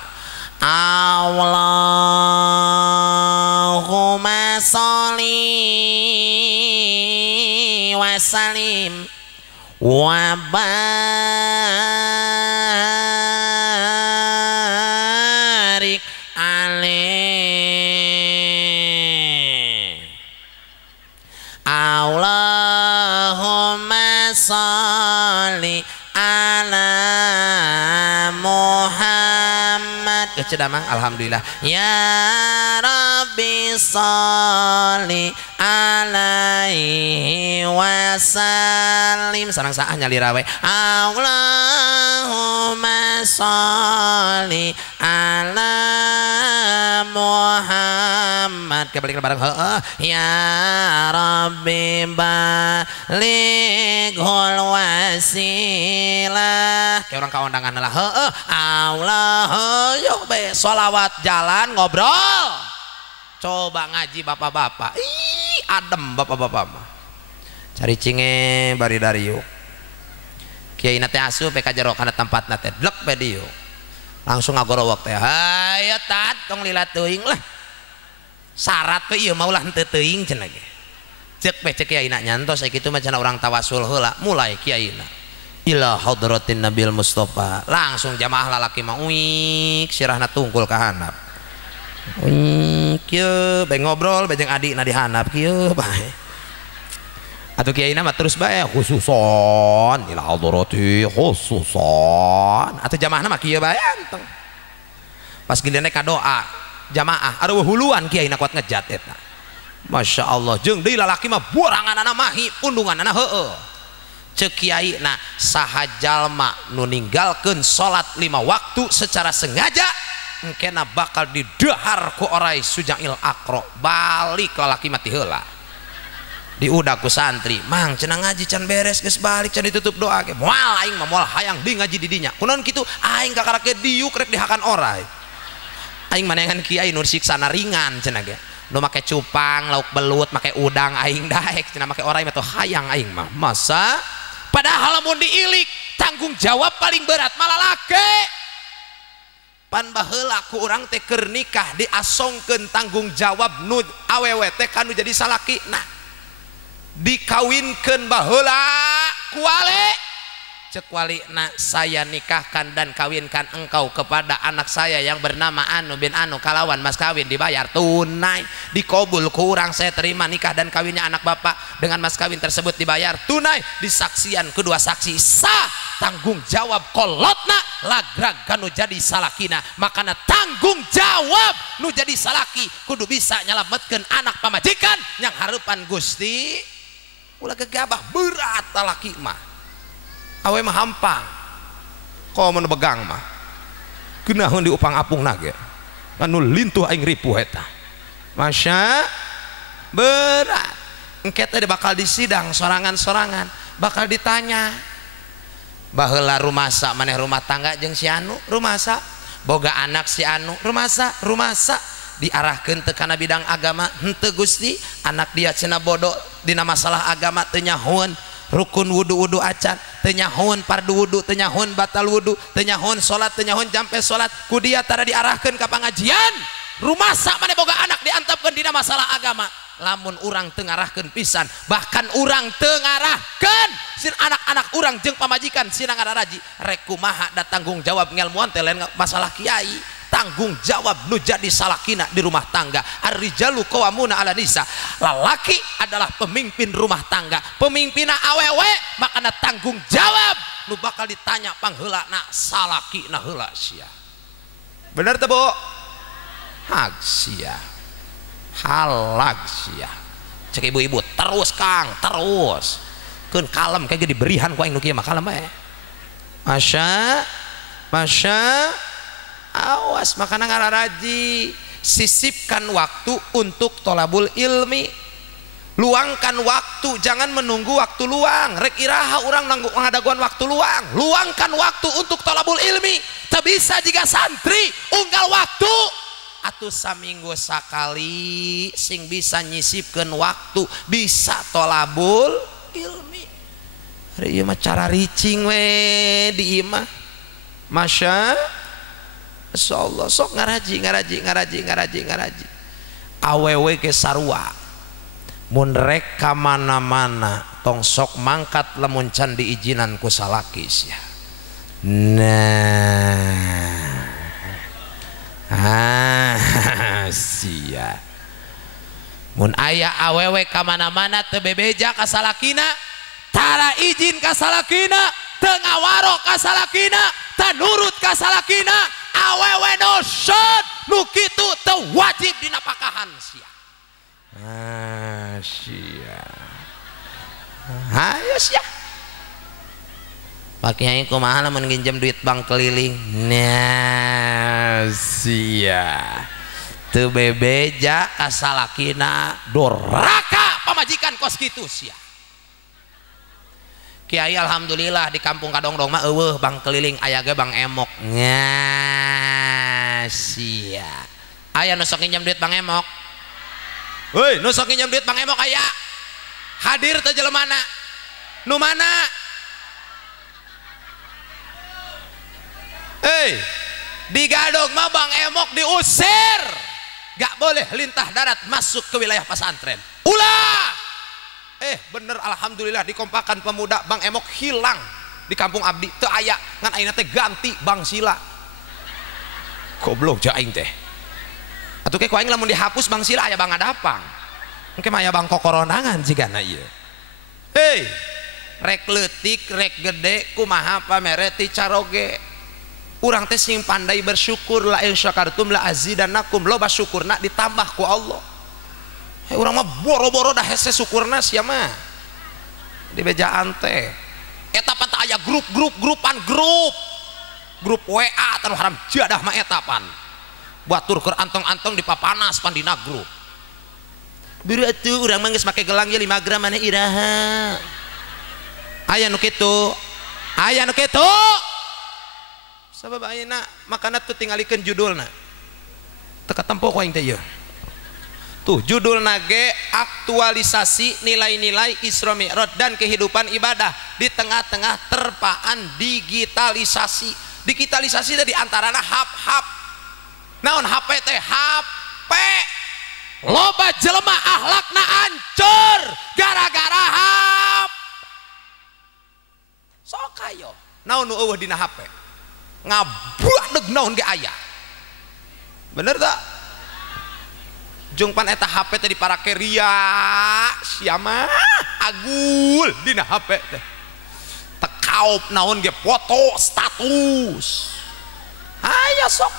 Allahumma sholli wa sallim wa barik alaih Allahumma sholli ala Muhammad kecedamang alhamdulillah ya Rabbi sholli alaihi wasallim sareng saah nyalira we Allahumma sholli ala Muhammad kebalik bareng heueuh ya Rabbi balighul wasilah kayak orang kaundangan lah heueuh Allah yuk be sholawat jalan ngobrol coba ngaji bapak-bapak ih adem bapak-bapak mah cari cinge bari dari yuk kiai nate asup pe ka jero kana tempatna teh blek pe dieu langsung ngagorowok teh hayo tat tong lila teuing lah syarat pe ieu maulah henteu teuing cenah ge cek pe cek kiaina nyantos sakitu mah cenah urang tawasul heula mulai kiaina ila hadratin nabil mustofa langsung jamaah lalaki mah uik sirahna tungkul ka handap kieu bae ngobrol bae jeung adina di handap kieu bae atuh kiaina mah terus bae khususon ila hadrati khususon atuh jamaahna mah kieu bae anteng pas giliran ka doa jamaah aduh huluan kiaina kuat ngejat eta Masya Allah jeung deui lalaki mah boranganana mahi undunganana heueuh ceuk kiaina saha jalma nu ninggalkeun salat 5 waktu secara sengaja engkena bakal didahar ku orai sujail akro balik lalaki mati heula diudag ku santri mang cenah ngaji can beres geus balik can ditutup doa ge moal aing mah moal hayang di ngaji di dinya kunaon kitu aing kakarak ge diuk rek dihakan orai aing manengan kiai nu siksana ringan cenah ge nu make cupang lauk belut make udang aing daek cenah make orai mah teu hayang aing mah masa padahal lamun diilik tanggung jawab paling berat malah lake pan baheula ku urang teh keur nikah diasongkeun tanggung jawab nu awewe teh kanu jadi salaki nah dikawinkeun baheula ku wale cek walina saya nikahkan dan kawinkan engkau kepada anak saya yang bernama Anu bin Anu kalawan mas kawin dibayar tunai dikabul ku urang saya terima nikah dan kawinnya anak bapak dengan mas kawin tersebut dibayar tunai disaksian kedua saksi sah tanggung jawab kolotna lagrag kanu jadi salakina makana tanggung jawab nu jadi salaki kudu bisa nyalametkeun anak pamajikan yang harupan Gusti ulah gegabah berat talaki mah awe mah hampang kau mun begang mah kunaon diupang apung nage anu lintuh aing ripuh eta masya berat engke teh bakal disidang sorangan-sorangan bakal ditanya baheula rumasa maneh rumah tangga jeung si Anu rumasa boga anak si Anu rumasa diarahkeun teu kana bidang agama henteu Gusti anak dia cenah bodoh dina masalah agama teu nyahoeun rukun wudu acan teu nyahoeun fardu wudu teu nyahoeun batal wudu teu nyahoeun salat teu nyahoeun jampe salat ku dia tara diarahkeun ka pangajian rumasa maneh boga anak diantapkeun dina masalah agama lamun urang teu ngarahkeun pisan, bahkan urang teu ngarahkeun sin anak-anak urang jeung pamajikan sina ngararaji rek kumaha da tanggung jawab ngelmuan teh lain masalah kiai, tanggung jawab nu jadi salakina di rumah tangga. Ar-rijalu qawwamuna 'ala nisa, lalaki adalah pemimpin rumah tangga, pemimpinna awewe makana tanggung jawab nu bakal ditanya pangheulana salakina heula sia. Bener teu Bu? Hag sia halag sia cek ibu-ibu terus Kang terus keun kalem kayak diberihan ku aing nu kieu mah kalem bae. Masya awas makana ngararaji sisipkan waktu untuk tolabul ilmi, luangkan waktu, jangan menunggu waktu luang. Rek iraha urang ngadaguan waktu luang, luangkan waktu untuk tolabul ilmi. Tak bisa jika santri unggal waktu atuh saminggu sakali sing bisa nyisipkeun waktu bisa tolabul ilmi. Hari ieu mah cara ricing we di ieu mah. Masya Allah sok ngaraji. Awewe ke sarua mun rek ka mana-mana tong sok mangkat lamun can diijinan ku salaki sia. Sia mun aya awewe ka mana-mana teu bebeja ka salakina, tara izin ka salakina, teu ngawaro ka salakina, teu nurut ka salakina, awewe nosot nu kitu teu wajib dinapakahan sia. Sia hayo sia Pak Kiai kumaha lamun nginjem duit bank keliling. Sia teu bebeja ka salakina doraka pamajikan kos kitu sia. Kiai alhamdulillah di kampung Kadongdong mah eueuh bank keliling, aya ge bank emok. Sia aya nu sok nginjem duit bank emok. Heuy nu sok nginjem duit bank emok aya hadir teh jelemana nu mana? Di Gadog mah bang emok diusir, gak boleh lintah darat masuk ke wilayah pesantren. Ulah bener alhamdulillah dikompakan pemuda bang emok hilang di kampung abdi teu aya ngan ayeuna teh ganti bang sila. Goblok ja aing teh atuh ke ku aing lamun dihapus bang sila aya bang adapang engke mah aya bang kokoronangan jigana ieu. Rek leutik rek gede kumaha pamere ti caroge. Urang teh sing pandai bersyukur, la in syakartum la azidannakum, loba syukurna ditambah ku Allah. Urang mah boro-boro dah hese syukurna sia mah di bejaan teh eta pan aya grup WA tanu haram jadah mah eta pan batur keur antong-antong di papanas pan dina grup. Buru atuh urang mah geus make gelang ye 5 gram maneh iraha. Aya nu kitu sabab ayeuna makana teu tingalikeun judulna teu katempo ku aing teh ieu. Tuh judulna ge aktualisasi nilai-nilai Isra Mi'raj dan kehidupan ibadah di tengah-tengah terpaan digitalisasi. Digitalisasi teh diantarana hap. Naon HP teh? HP loba jelema akhlakna hancur gara-gara hap. Sok ayo naon nu eueuh dina HP? Ngabuadeg naon ge aya. Bener tak? Jeung pan eta HP teh diparake ria sia mah agul dina HP teh. Tekaop naon ge foto status. Aya sok.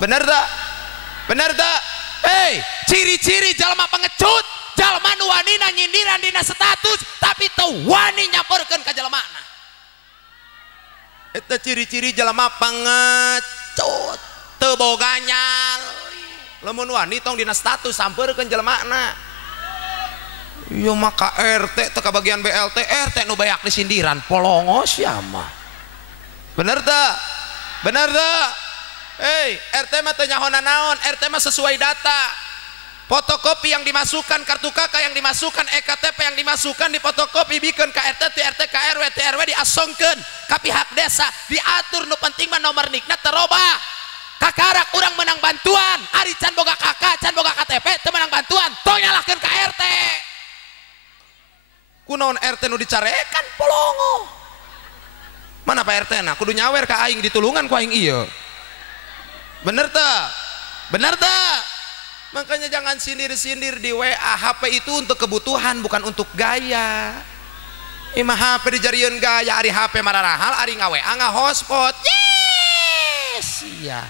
Bener tak? Ciri-ciri jalma pengecut, jalma nu wani nyindiran dina status tapi teu wani nyampeurkeun ka jelmana. Eta ciri-ciri jalma pengecut teu boga nyali. Lamun wani tong dina status sampeurkeun jelmana. Ieu mah ka RT teu ka bagian BLT, RT nu bayak disindiran polongos ya mah. Bener teu? RT mah teu nyahona naon, RT mah sesuai data. Fotokopi yang dimasukkan, kartu KK yang dimasukkan, EKTP yang dimasukkan di fotokopi bikin ke RT, RT, ke RW, TRW diasongkeun ka pihak desa, diatur nu penting mah nomor nikna terobah. kakarak urang menang bantuan ari can boga kakak can boga KTP teu menang bantuan tong nyalahkeun ka RT kunaon RT nu dicarekan polongo mana Pak RT na kudu nyawer ka aing ditulungan ku aing ieu bener teu makanya jangan sindir-sindir di WA. HP itu untuk kebutuhan bukan untuk gaya. Imah HP dijarian gaya ari HP mararahal ari nga-WA nga-hotspot yes iya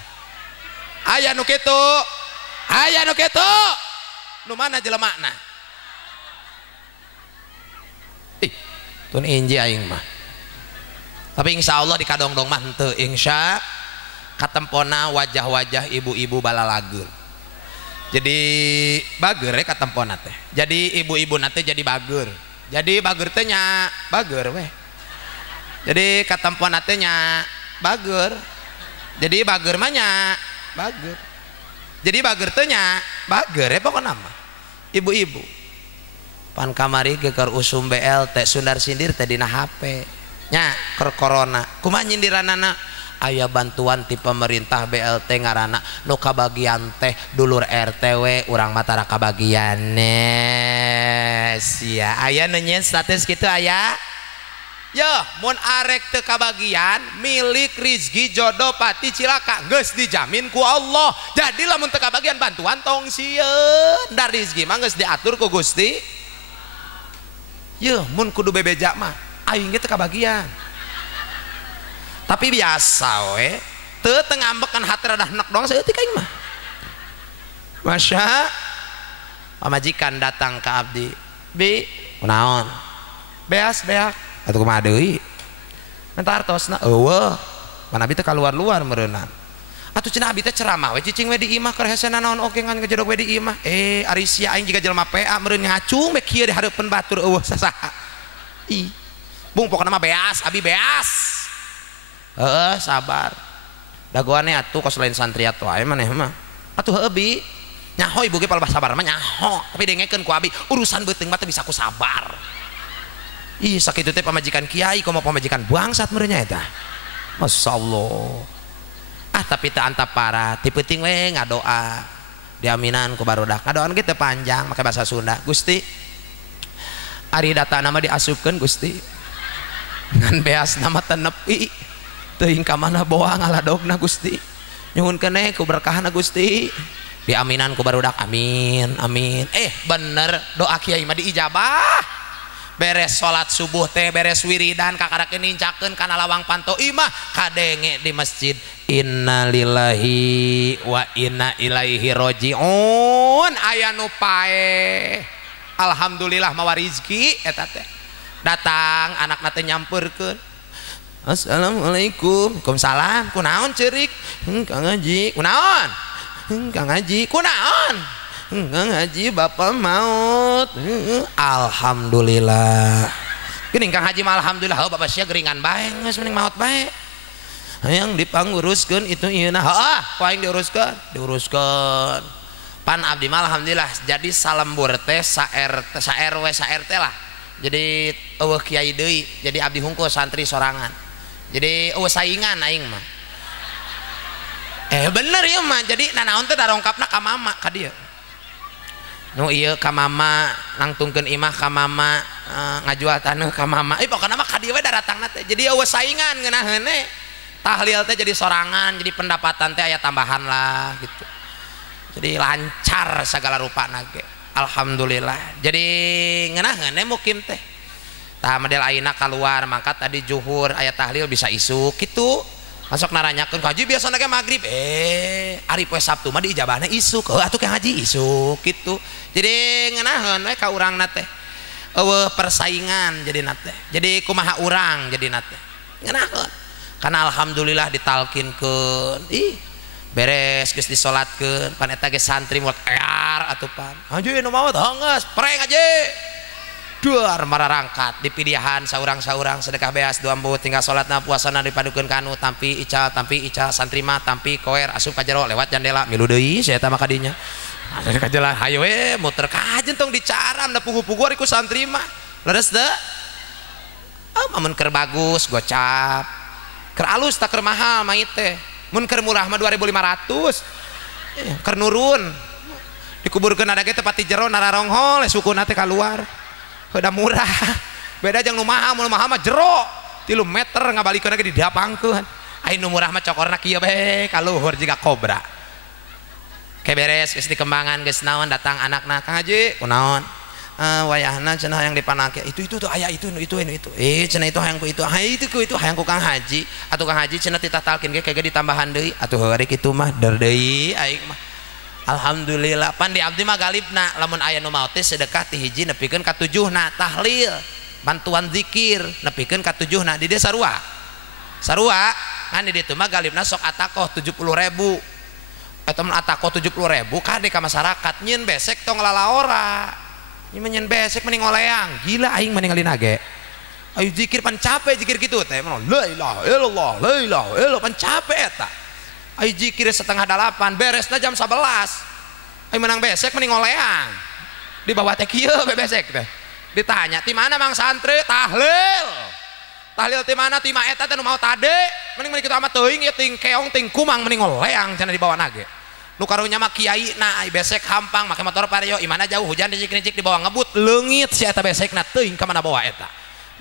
aya nu kitu nu mana jelemana tun inji aing mah tapi insya Allah dikadong-dong mah henteu insya katempona wajah-wajah ibu-ibu balalagur jadi bager ya katempona teh jadi ibu-ibu nate jadi bager teh nya bager weh jadi katempona teh nya bager jadi bager mah nya bager jadi bager teh nya bager ya pokokna mah ibu-ibu pan kamari geker usum BLT sundar sindir teh dina HP nya keur corona kumaha nyindiranana aya bantuan ti pemerintah BLT ngaranna nu kabagian teh dulur RTW urang mah tara kabagianne sia aya nu nyeun status kitu aya yo mun arek teu kabagian milik rizki jodoh pati cilaka geus dijamin ku Allah jadi lamun teu kabagian bantuan tong sieun da rizki mah geus diatur ku Gusti yo mun kudu bebeja mah aing ge teu kabagian tapi biasa we teu tengambekan hati rada nek doang saeutik aing mah masya pamajikan datang ke abdi bi kunaon beas beak atuh kumaha deui eta artosna eueuh pan abdi teh kaluar-luar meureunna atuh cenah abdi teh ceramah we cicing we di imah keur hesena naon oge ngan ngejodog we di imah ari sia aing jiga jelema PA meureun ngacung we kieu di hareupeun batur eueuh sasaha ih bung pokona mah beas abi beas sabar dagoane atuh kos lain santri atuh aya maneh mah atuh heuh bi nyaho ibu ge palebah sabar mah nyaho tapi dengekeun ku abi urusan beuteung mah teh bisa ku sabar ih sakitu teh pamajikan kiai komo pamajikan bangsat meureun nya eta masyaallah tapi teu antap parah ti peuting we ngadoa diaminan ku barudak ngadoan ge teu panjang make bahasa Sunda Gusti ari datana mah diasupkeun Gusti ngan beas nama teu nepi teuing ka mana boa ngaladogna Gusti nyuhun keneh ku berkahna Gusti diaminan ku barudak amin amin bener doa kiai mah diijabah beres salat subuh teh beres wiridan kakarakeun nincakeun kana lawang panto imah kadenge di masjid innalillahi wa inna ilaihi rajiun aya nu pae alhamdulillah mawa rezeki eta teh datang anakna teh nyampeurkeun assalamualaikum waalaikumsalam kunaon ceurik Kang Haji kunaon Kang Haji kunaon Kang Haji bapak maut alhamdulillah geuning Kang Haji mah alhamdulillah bapak sia geringan bae geus mending maot bae hayang dipanguruskeun itu ieuna heuh ku aing diuruskeun pan abdi mah alhamdulillah jadi salembur teh sa RW sa RT lah jadi eueuh kiai deui jadi abdi hungkul santri sorangan jadi saingan aing mah bener ya mah jadi nanaon teh darongkapna ka mama ka dieu nu ieu ka mama nangtungkeun imah ka mama ngajual taneuh ka mama pokona mah ka dieu we daratangna teh jadi eueuh saingan ngeunaheun tahlil teh jadi sorangan jadi pendapatan teh aya tambahan lah gitu jadi lancar segala rupana ge alhamdulillah jadi ngeunaheun mukim teh tah model ayeuna keluar mangkat tadi zuhur aya tahlil bisa isuk gitu masuk naranyakeun Haji biasana ge magrib ari poe Sabtu mah diijabahna isuk atuh Kang Haji isuk gitu jadi ngeunaheun we ka urangna teh eueuh persaingan jadi nate jadi kumaha urang jadi nate ngeunaheun karena alhamdulillah ditalkinkeun beres geus disolatkeun pan eta ge santri mot ear atuh pan Haji nu maot geus preng Haji duar mararangkat dipidihan saurang-saurang sedekah beas dua embut tinggal salatna puasana dipadukeun kanu tampi ical santri mah tampi koer asup ka jero lewat jendela milu deui saya teh mah kadinya ka jalan hayu we muter kajen tong dicaram da pugu-pugu ari ku santri mah leres teu amun keur bagus gocap keur alus tak keur mahal mait teh mun keur murah mah 2.500 keur nurun dikuburkeun ada ge teh pati jero nararonghol sukuna teh keluar udah murah beda jeung nu mahal mah jero 3 meter ngabalikeun ge didapangkeun ai nu murah mah cokorna kieu bae kaluhur jiga kobra ke beres geus dikembangan geus naon datang anakna Kang Haji kunaon wayahna cenah yang dipanake itu tuh aya itu cenah itu hayang ku itu hayang ku Kang Haji atuh Kang Haji cenah ditatalkeun ge kege ditambahan deui atuh heureuk kitu mah der deui aing mah alhamdulillah pan di abdi mah galibna lamun aya nu maot teh sedekah ti hiji nepikeun ka 7na tahlil bantuan zikir nepikeun ka 7na di dieu sarua kan di ditu mah galibna sok atakoh 70.000 eta mah atakoh 70.000 kade ka masyarakat nyeun besek tong lalaora ini menyen besek mending oleang gila aing meninggalin age ayo zikir pan capek zikir gitu teh la ilaha illallah la ilaha illallah pan capek eta ayo zikir 7:30 beresna jam 11 ayo menang besek mending oleang di bawah teh kieu besek teh ditanya ti mana mang santri tahlil ti mana ti ma eta teh nu mau tade mending kitu amat teuing ieu ting keong ting kumang mending oleang cenah di bawah nage nu karunya mah kiai na besek hampang make motor vario imana jauh hujan dicik-cik di bawah ngebut leungit si eta besekna teuing ka mana bawa eta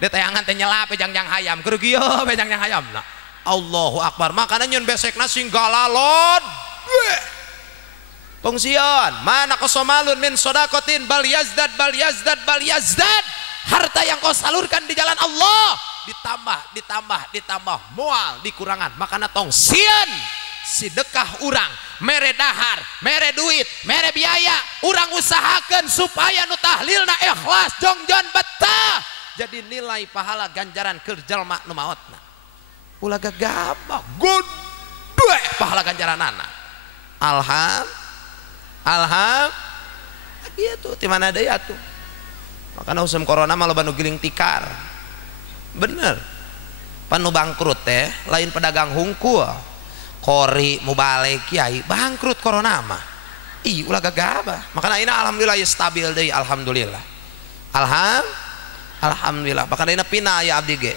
dia tayangan teh nyelap jangjang hayam keur kieu jangjang hayamna Allahu akbar makana nyeun besekna sing galalon tong sieun mana qasamalun min shadaqatin bal yazdad harta yang kau salurkan di jalan Allah ditambah moal dikurangan makana tong sieun sedekah urang mere dahar mere duit mere biaya urang usahakeun supaya nu tahlilna ikhlas jongjon betah jadi nilai pahala ganjaran keur jalma nu maotna ulah gagabah gede pahala ganjaranana alham kitu ti mana deui atuh makana usum corona mah loba nu giling tikar bener pan nu bangkrut teh lain pedagang hungkul kori mubalik kiai bangkrut corona mah ulah gagabah makanya ini alhamdulillah ya stabil deui alhamdulillah alhamdulillah makanya ini pina ya abdi ge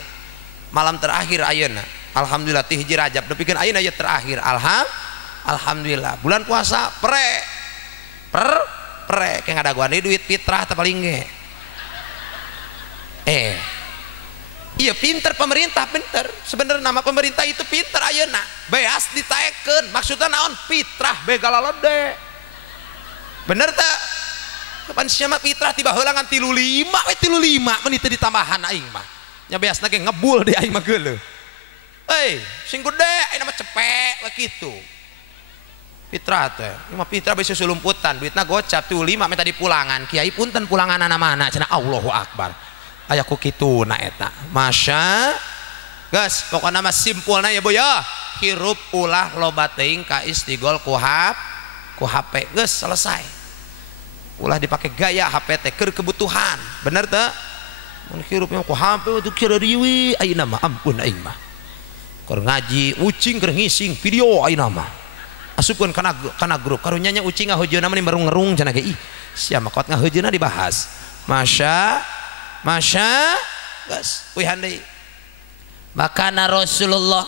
malam terakhir ayeuna alhamdulillah ti hiji Rajab nepikeun ayeuna ya terakhir alhamdulillah bulan puasa pre kayak ngadaguan deui duit fitrah teh paling ge iya pinter pemerintah pinter sebenarnya nama pemerintah itu pinter ayeuna beas ditaekeun maksudnya naon fitrah begalalon de bener tak kapan siapa fitrah tiba heula ngan 35 menit ditambahan aing mah nya beasna ge ngebul di aing mah geuleuh sing gede ayeuna mah cepek we kitu fitrah teh mah fitrah beusi sulumputan duitna gocap 35 minta dipulangan kiai punten pulanganana mana cenah Allahu akbar aya ku kituna eta masya guys pokokna mah simpulna ya Bu ya hirup ulah loba teuing ka istigol ku HP geus selesai ulah dipake gaya HP teh keur kebutuhan bener teu mun hirupnya ku HP itu kira riwi ayeuna mah ampun aing mah keur ngaji ucing keur ngising video ayeuna mah asupkeun kana grup karunya nya ucing ngahejeuna mah ngerung-ngerung cenah ge ih sia makot ngahejeuna dibahas Masya guys wihandi makana Rasulullah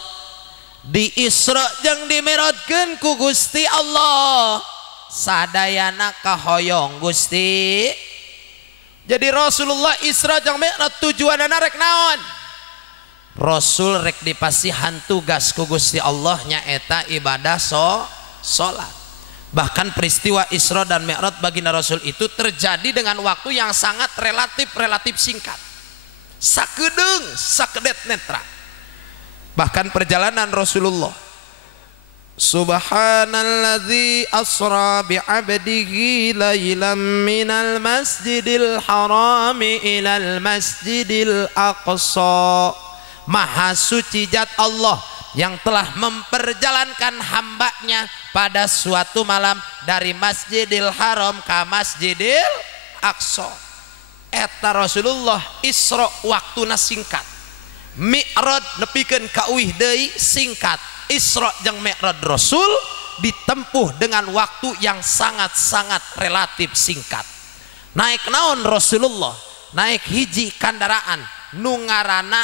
di Isra jeung dimirotkeun ku Gusti Allah sadayana kahoyong Gusti jadi Rasulullah Isra jeung Mi'raj tujuanna rek naon Rasul rek dipasihan tugas ku Gusti Allah nyaeta ibadah salat bahkan peristiwa Isra dan Mi'raj baginda Rasul itu terjadi dengan waktu yang sangat relatif singkat sakedet netra bahkan perjalanan Rasulullah Subhanalladzi asra bi'abdihi laylan minal masjidil harami ilal masjidil aqsa maha suci zat Allah yang telah memperjalankan hambanya pada suatu malam dari Masjidil Haram ke Masjidil Aqsa eta Rasulullah Isra waktuna singkat Mi'raj nepikeun ka uih deui singkat Isra jeung Mi'raj Rasul ditempuh dengan waktu yang sangat-sangat relatif singkat naik naon Rasulullah naik hiji kendaraan nu ngaranna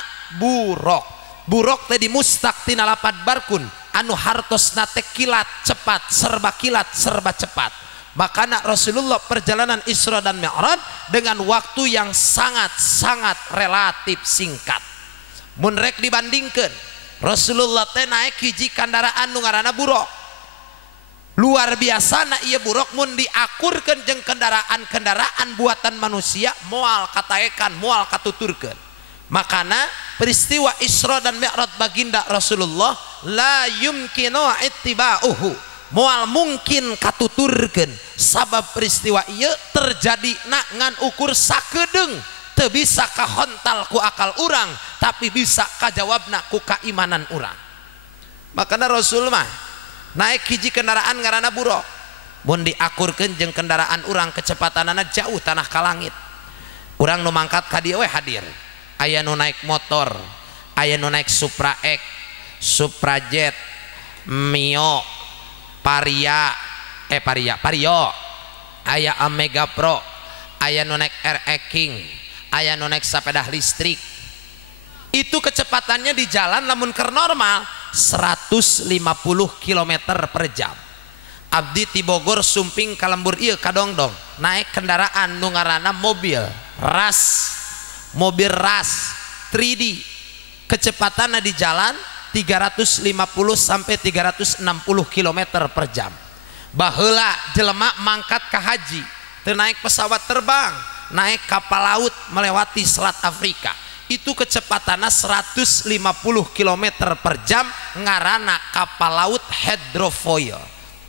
buraq teh dimustaq tina lapad barkun anu hartosna teh kilat cepat, serba kilat serba cepat. Makanya Rasulullah perjalanan Isra dan Mi'raj dengan waktu yang sangat-sangat relatif singkat. Mun rek dibandingkan Rasulullah teh naik hiji kendaraan nu ngaranna buruk. Luar biasa na ieu buruk mun diakurkeun jeung kendaraan-kendaraan buatan manusia moal kataekan, moal katuturkeun. Makana peristiwa Isra dan Mi'raj baginda Rasulullah la yumkinu ittiba'uhu, moal mungkin katuturkeun sabab peristiwa ieu terjadi ngan ukur sakedeung, teu bisa kahontal ku akal urang tapi bisa kajawabna ku keimanan urang. Makana Rasul mah naik hiji kendaraan ngaranna buruk, mun diakurkeun jeung kendaraan urang kecepatanana jauh tanah ka langit. Urang nu mangkat ka dieu we hadir. Aya nu naik motor, aya nu naik Supra X, Suprajet, Mio, Vario, aya Omega Pro, aya nu naik RE King, aya nu naik sepeda listrik. Itu kecepatannya di jalan lamun keur normal 150 km per jam. Abdi ti Bogor sumping ka lembur ieu ka Dongdong naik kendaraan nu ngaranna mobil ras 3D, kecepatannya di jalan 350 sampai 360 km per jam. Baheula jelema mangkat ka haji teu naik pesawat terbang, naik kapal laut melewati Selat Afrika, itu kecepatannya 150 km per jam ngaranna kapal laut hidrofoil.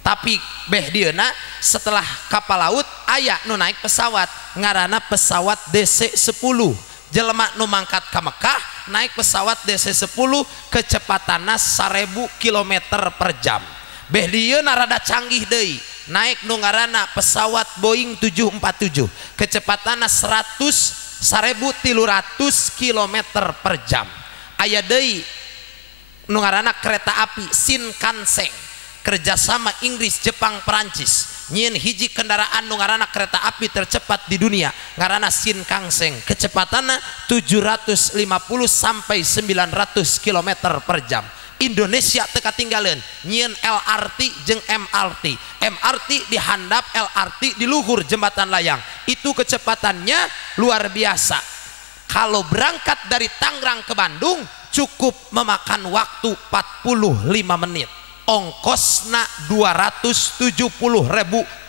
Tapi behdieuna setelah kapal laut aya nu naik pesawat ngaranna pesawat DC-10. Jelema nu mangkat ka Mekah naik pesawat DC-10 kecepatanna 1000 km per jam. Behdieuna rada canggih deui, naik nu ngaranna pesawat Boeing 747 kecepatanna 1300 km per jam. Aya deui nu ngaranna kereta api Shinkansen, kerjasama Inggris, Jepang, Perancis nyieun hiji kendaraan nu ngaranna kereta api tercepat di dunia ngaranna Shinkansen, kecepatanna 750 sampai 900 km per jam. Indonesia teu katinggalan nyieun LRT jeung MRT. MRT dihandap, LRT di luhur jembatan layang. Itu kecepatannya luar biasa. Kalau berangkat dari Tangerang ke Bandung cukup memakan waktu 45 menit. Ongkosna 270.000,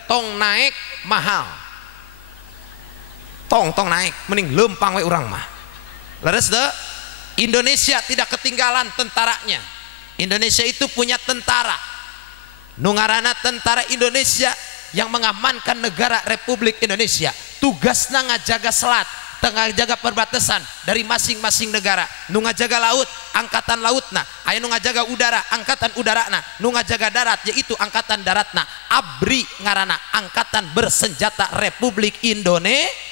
tong naik mahal. Tong naik mending lempang we urang mah. Leres deh. Indonesia tidak ketinggalan tentaranya. Indonesia itu punya tentara. Nu ngaranna tentara Indonesia yang mengamankan negara Republik Indonesia. Tugasna ngajaga selat, tengah jaga perbatasan dari masing-masing negara. Nu ngajaga laut, angkatan lautna. Aya nu ngajaga udara, angkatan udarana. Nu ngajaga darat yaitu angkatan daratna. ABRI ngaranna, Angkatan Bersenjata Republik Indonesia.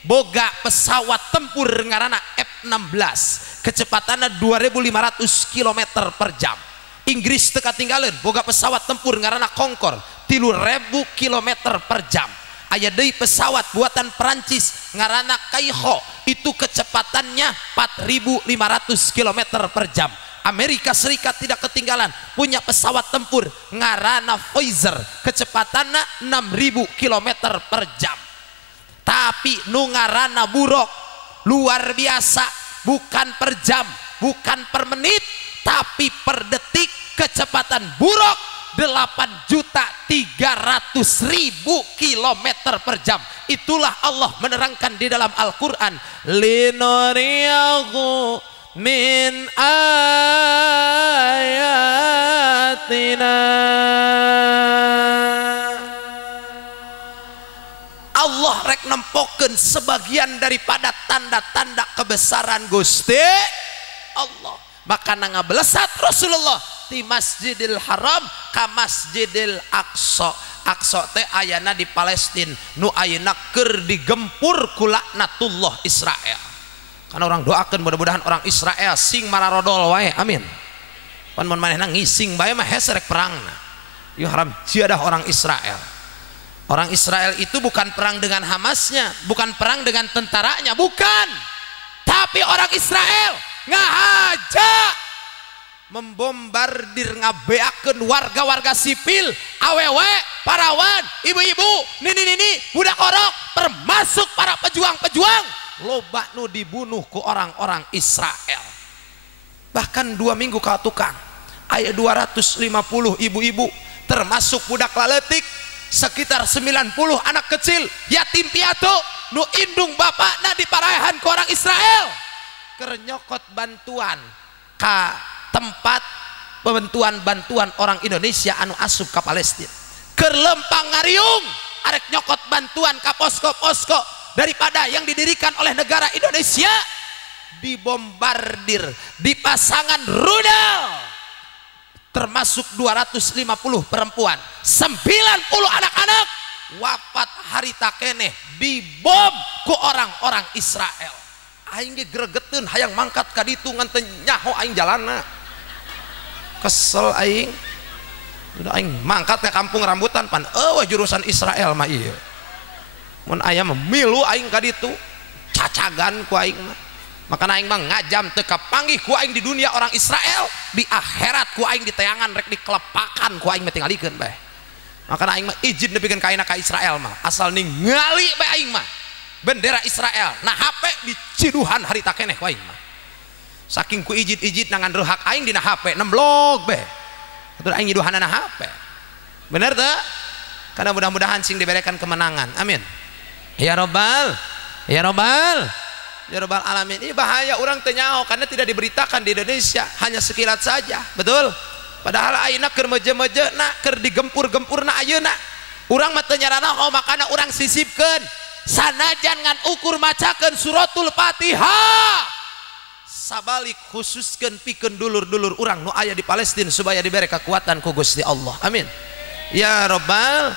Boga pesawat tempur ngaranna F-16, kecepatannya 2500 km per jam. Inggris teu katinggalan boga pesawat tempur ngaranna Concorde 3000 km per jam. Aya deui pesawat buatan Perancis ngaranna Kaiho, itu kecepatannya 4500 km per jam. Amerika Serikat tidak ketinggalan punya pesawat tempur ngaranna Pfizer, kecepatannya 6000 km per jam. Tapi nu ngaranna buruk luar biasa, bukan per jam, bukan per menit, tapi per detik kecepatan buruk 8.300.000 km per jam. Itulah Allah menerangkan di dalam Al-Quran, linuriyahu min ayatina. Allah rek nempokeun sebagian daripada tanda-tanda kebesaran Gusti Allah. Maka ngabelesat Rasulullah di Masjidil Haram ka Masjidil Aqsa. Aqsa teh ayana di Palestina, nu ayeuna keur digempur ku laknatullah Israel. Karena orang doakeun mudah-mudahan orang Israel sing mararodol wae, amin. Pan mun manehna ngising bae mah hese rek perangna. Ieu haram jiadah orang Israel. Orang Israel itu bukan perang dengan Hamasnya, bukan perang dengan tentaranya, bukan. Tapi orang Israel ngahaja membombardir ngabeakeun warga-warga sipil, awewe, parawan, ibu-ibu, nini-nini, budak orok, termasuk para pejuang-pejuang, loba nu dibunuh ku orang-orang Israel. Bahkan 2 minggu ka tukang aya 250 ibu-ibu termasuk budak laletik, sekitar 90 anak kecil yatim piatu nu indung bapakna diparahan ku orang Israel keur nyokot bantuan ka tempat bantuan orang Indonesia anu asup ka Palestina, keur lempang ngariung arek nyokot bantuan ka posko-posko daripada yang didirikan oleh negara Indonesia, dibombardir, dipasangan rudal, termasuk 250 perempuan, 90 anak-anak wafat harita keneh dibom ku orang-orang Israel. Aing ge gregeteun hayang mangkat ka ditu ngan teu nyaho aing jalanna. Kesel aing. Udah aing mangkat ke kampung rambutan pan eueuh jurusan Israel mah ieu. Mun aya mah milu aing ka ditu cacagan ku aing mah. Makana aing mah ngajam teu kapanggih ku aing di dunia orang Israel, di akhirat ku aing diteangan rek dikelepakan ku aing mah tingalikeun bae. Makana aing mah izin nepikeun ka ayeuna ka Israel mah asal ningali bae aing mah bendera Israel nah HP diciduhan harita keneh ku aing mah. Saking ku ijid-ijid nangan reuhak aing dina HP nemblog bae. Atuh aing nyiduhanana HP. Bener teu? Karena mudah-mudahan sing diberikan kemenangan. Amin. Ya Rabbal, ya Rabbal, ya Rabbal alamin. Ini bahaya orang teu nyaho karena tidak diberitakan di Indonesia, hanya sekilat saja. Betul? Padahal ayeuna keur meje-mejena, keur digempur-gempurna ayeuna. Urang mah teu nyarana makana urang sisipkeun. Sanajan ngan ukur macakeun suratul Fatihah. Sabalik khususkeun pikeun dulur-dulur urang nu aya di Palestina supaya diberi kekuatan ku Gusti Allah. Amin. Ya Rabbal,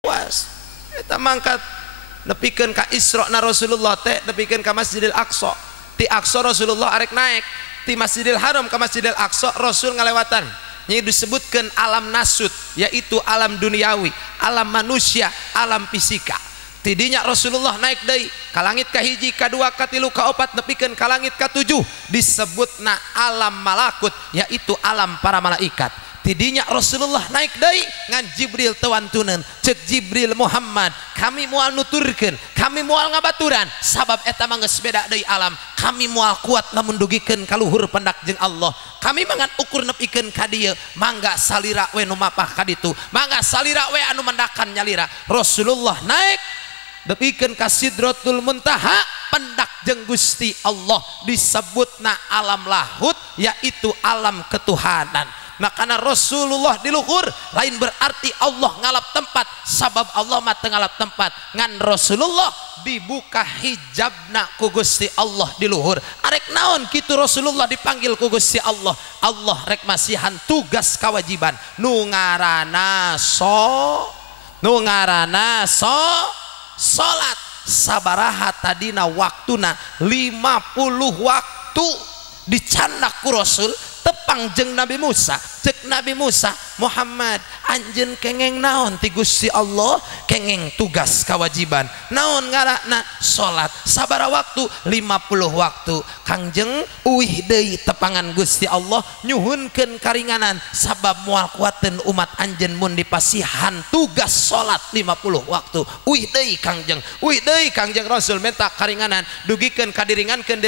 awas eta mangkat nepikeun ka Isra na Rasulullah teh nepikeun ka Masjidil Aqsa. Ti Aqsa Rasulullah arek naik, ti Masjidil Haram ka Masjidil Aqsa Rasul ngalewatan. Yang disebutkan alam nasut, yaitu alam duniawi, alam manusia, alam fisika. Tidinya Rasulullah naik deui ka langit ka hiji, ka dua, ka tilu, ka opat, nepikeun ka langit ka tujuh, disebutna alam malakut, yaitu alam para malaikat. Tidinya Rasulullah naik deui ngan Jibril tewantuneun, cek Jibril Muhammad kami moal nuturkeun, kami moal ngabaturan sabab eta mah geus beda deui alam, kami moal kuat lamun dugikeun ka luhur pendak jeung Allah, kami mangan ukur nepikeun ka dieu mangga salira we nu mapah ka ditu, mangga salira we anu mendakan nyalira. Rasulullah naik nepikeun ka Sidratul Muntaha pendak jeung Gusti Allah, disebutna alam lahut, yaitu alam ketuhanan. Makanya Rasulullah di luhur lain berarti Allah ngalap tempat, sabab Allah mah teu ngalap tempat ngan Rasulullah dibuka hijabna ku Gusti Allah di luhur. Arek naon kitu Rasulullah dipanggil ku Gusti Allah, Allah rek masihan tugas kewajiban nu ngaranna salat sabaraha tadina waktuna 50 waktu dicandak ku Rasul tepang jeung Nabi Musa. Cek Nabi Musa, Muhammad anjeun kengeng naon ti Gusti Allah, kengeng tugas kewajiban naon ngaranna salat sabaraha waktu 50 waktu. Kangjeng uih deui tepangan Gusti Allah nyuhunkeun karinganan sabab moal kuateun umat anjeun mun dipasihan tugas salat 50 waktu. Uih deui Kangjeng Rasul minta karinganan dugikeun kadiringankeun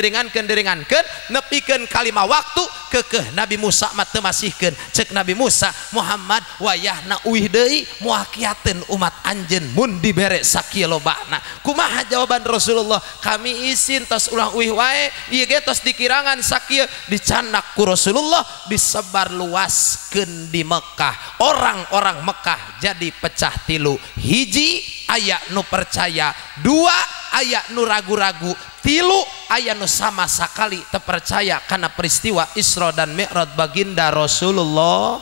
nepikeun kalima waktu keukeuh Nabi Musa mah teu masihkeun. Cek Nabi Musa, Muhammad wayahna uih deui moal kiateun umat anjeun mun dibere sakieu lobana. Kumaha jawaban Rasulullah? Kami izin tos ulah uih wae, ieu ge tos dikirangan sakieu. Dicandak ku Rasulullah, disebar luaskeun di Mekah. Orang-orang Mekah jadi pecah tilu. Hiji aya nu percaya, dua aya nu ragu-ragu, tilu aya nu sama sakali terpercaya karena peristiwa Isra dan Mi'raj baginda Rasulullah.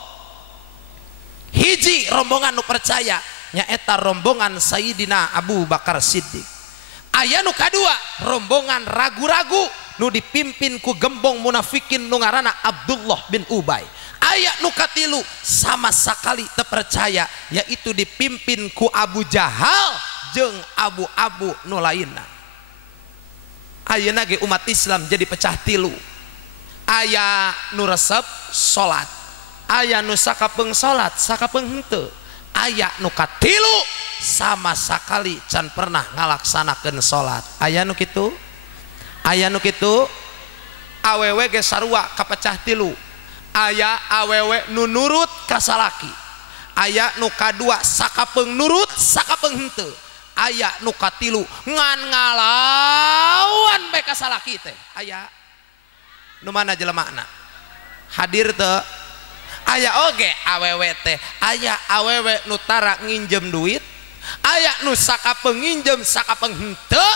Hiji rombongan nu percaya nyaeta rombongan Sayyidina Abu Bakar Siddiq. Aya nu kadua rombongan ragu-ragu nu dipimpin ku gembong munafikin nu ngaranna Abdullah bin Ubay. Aya nu katilu sama sakali terpercaya, yaitu dipimpin ku Abu Jahal jeung abu-abu nu lainna. Ayeuna ge umat Islam jadi pecah tilu. aya nu resep salat, aya nu sakapeung salat sakapeung henteu, aya nu katilu sama sakali can pernah ngalaksanakeun salat. Aya nu kitu, aya nu kitu. Awewe ge sarua kapecah tilu, aya awewe nu nurut ka salaki, aya nu kadua sakapeung nurut sakapeung henteu, aya nu katilu ngan ngalawan bae ka salaki teh. Aya nu mana jelemana hadir teu? Aya oge awewe teh, aya awewe nu tara nginjem duit, aya nu sakapeung nginjem sakapeung henteu,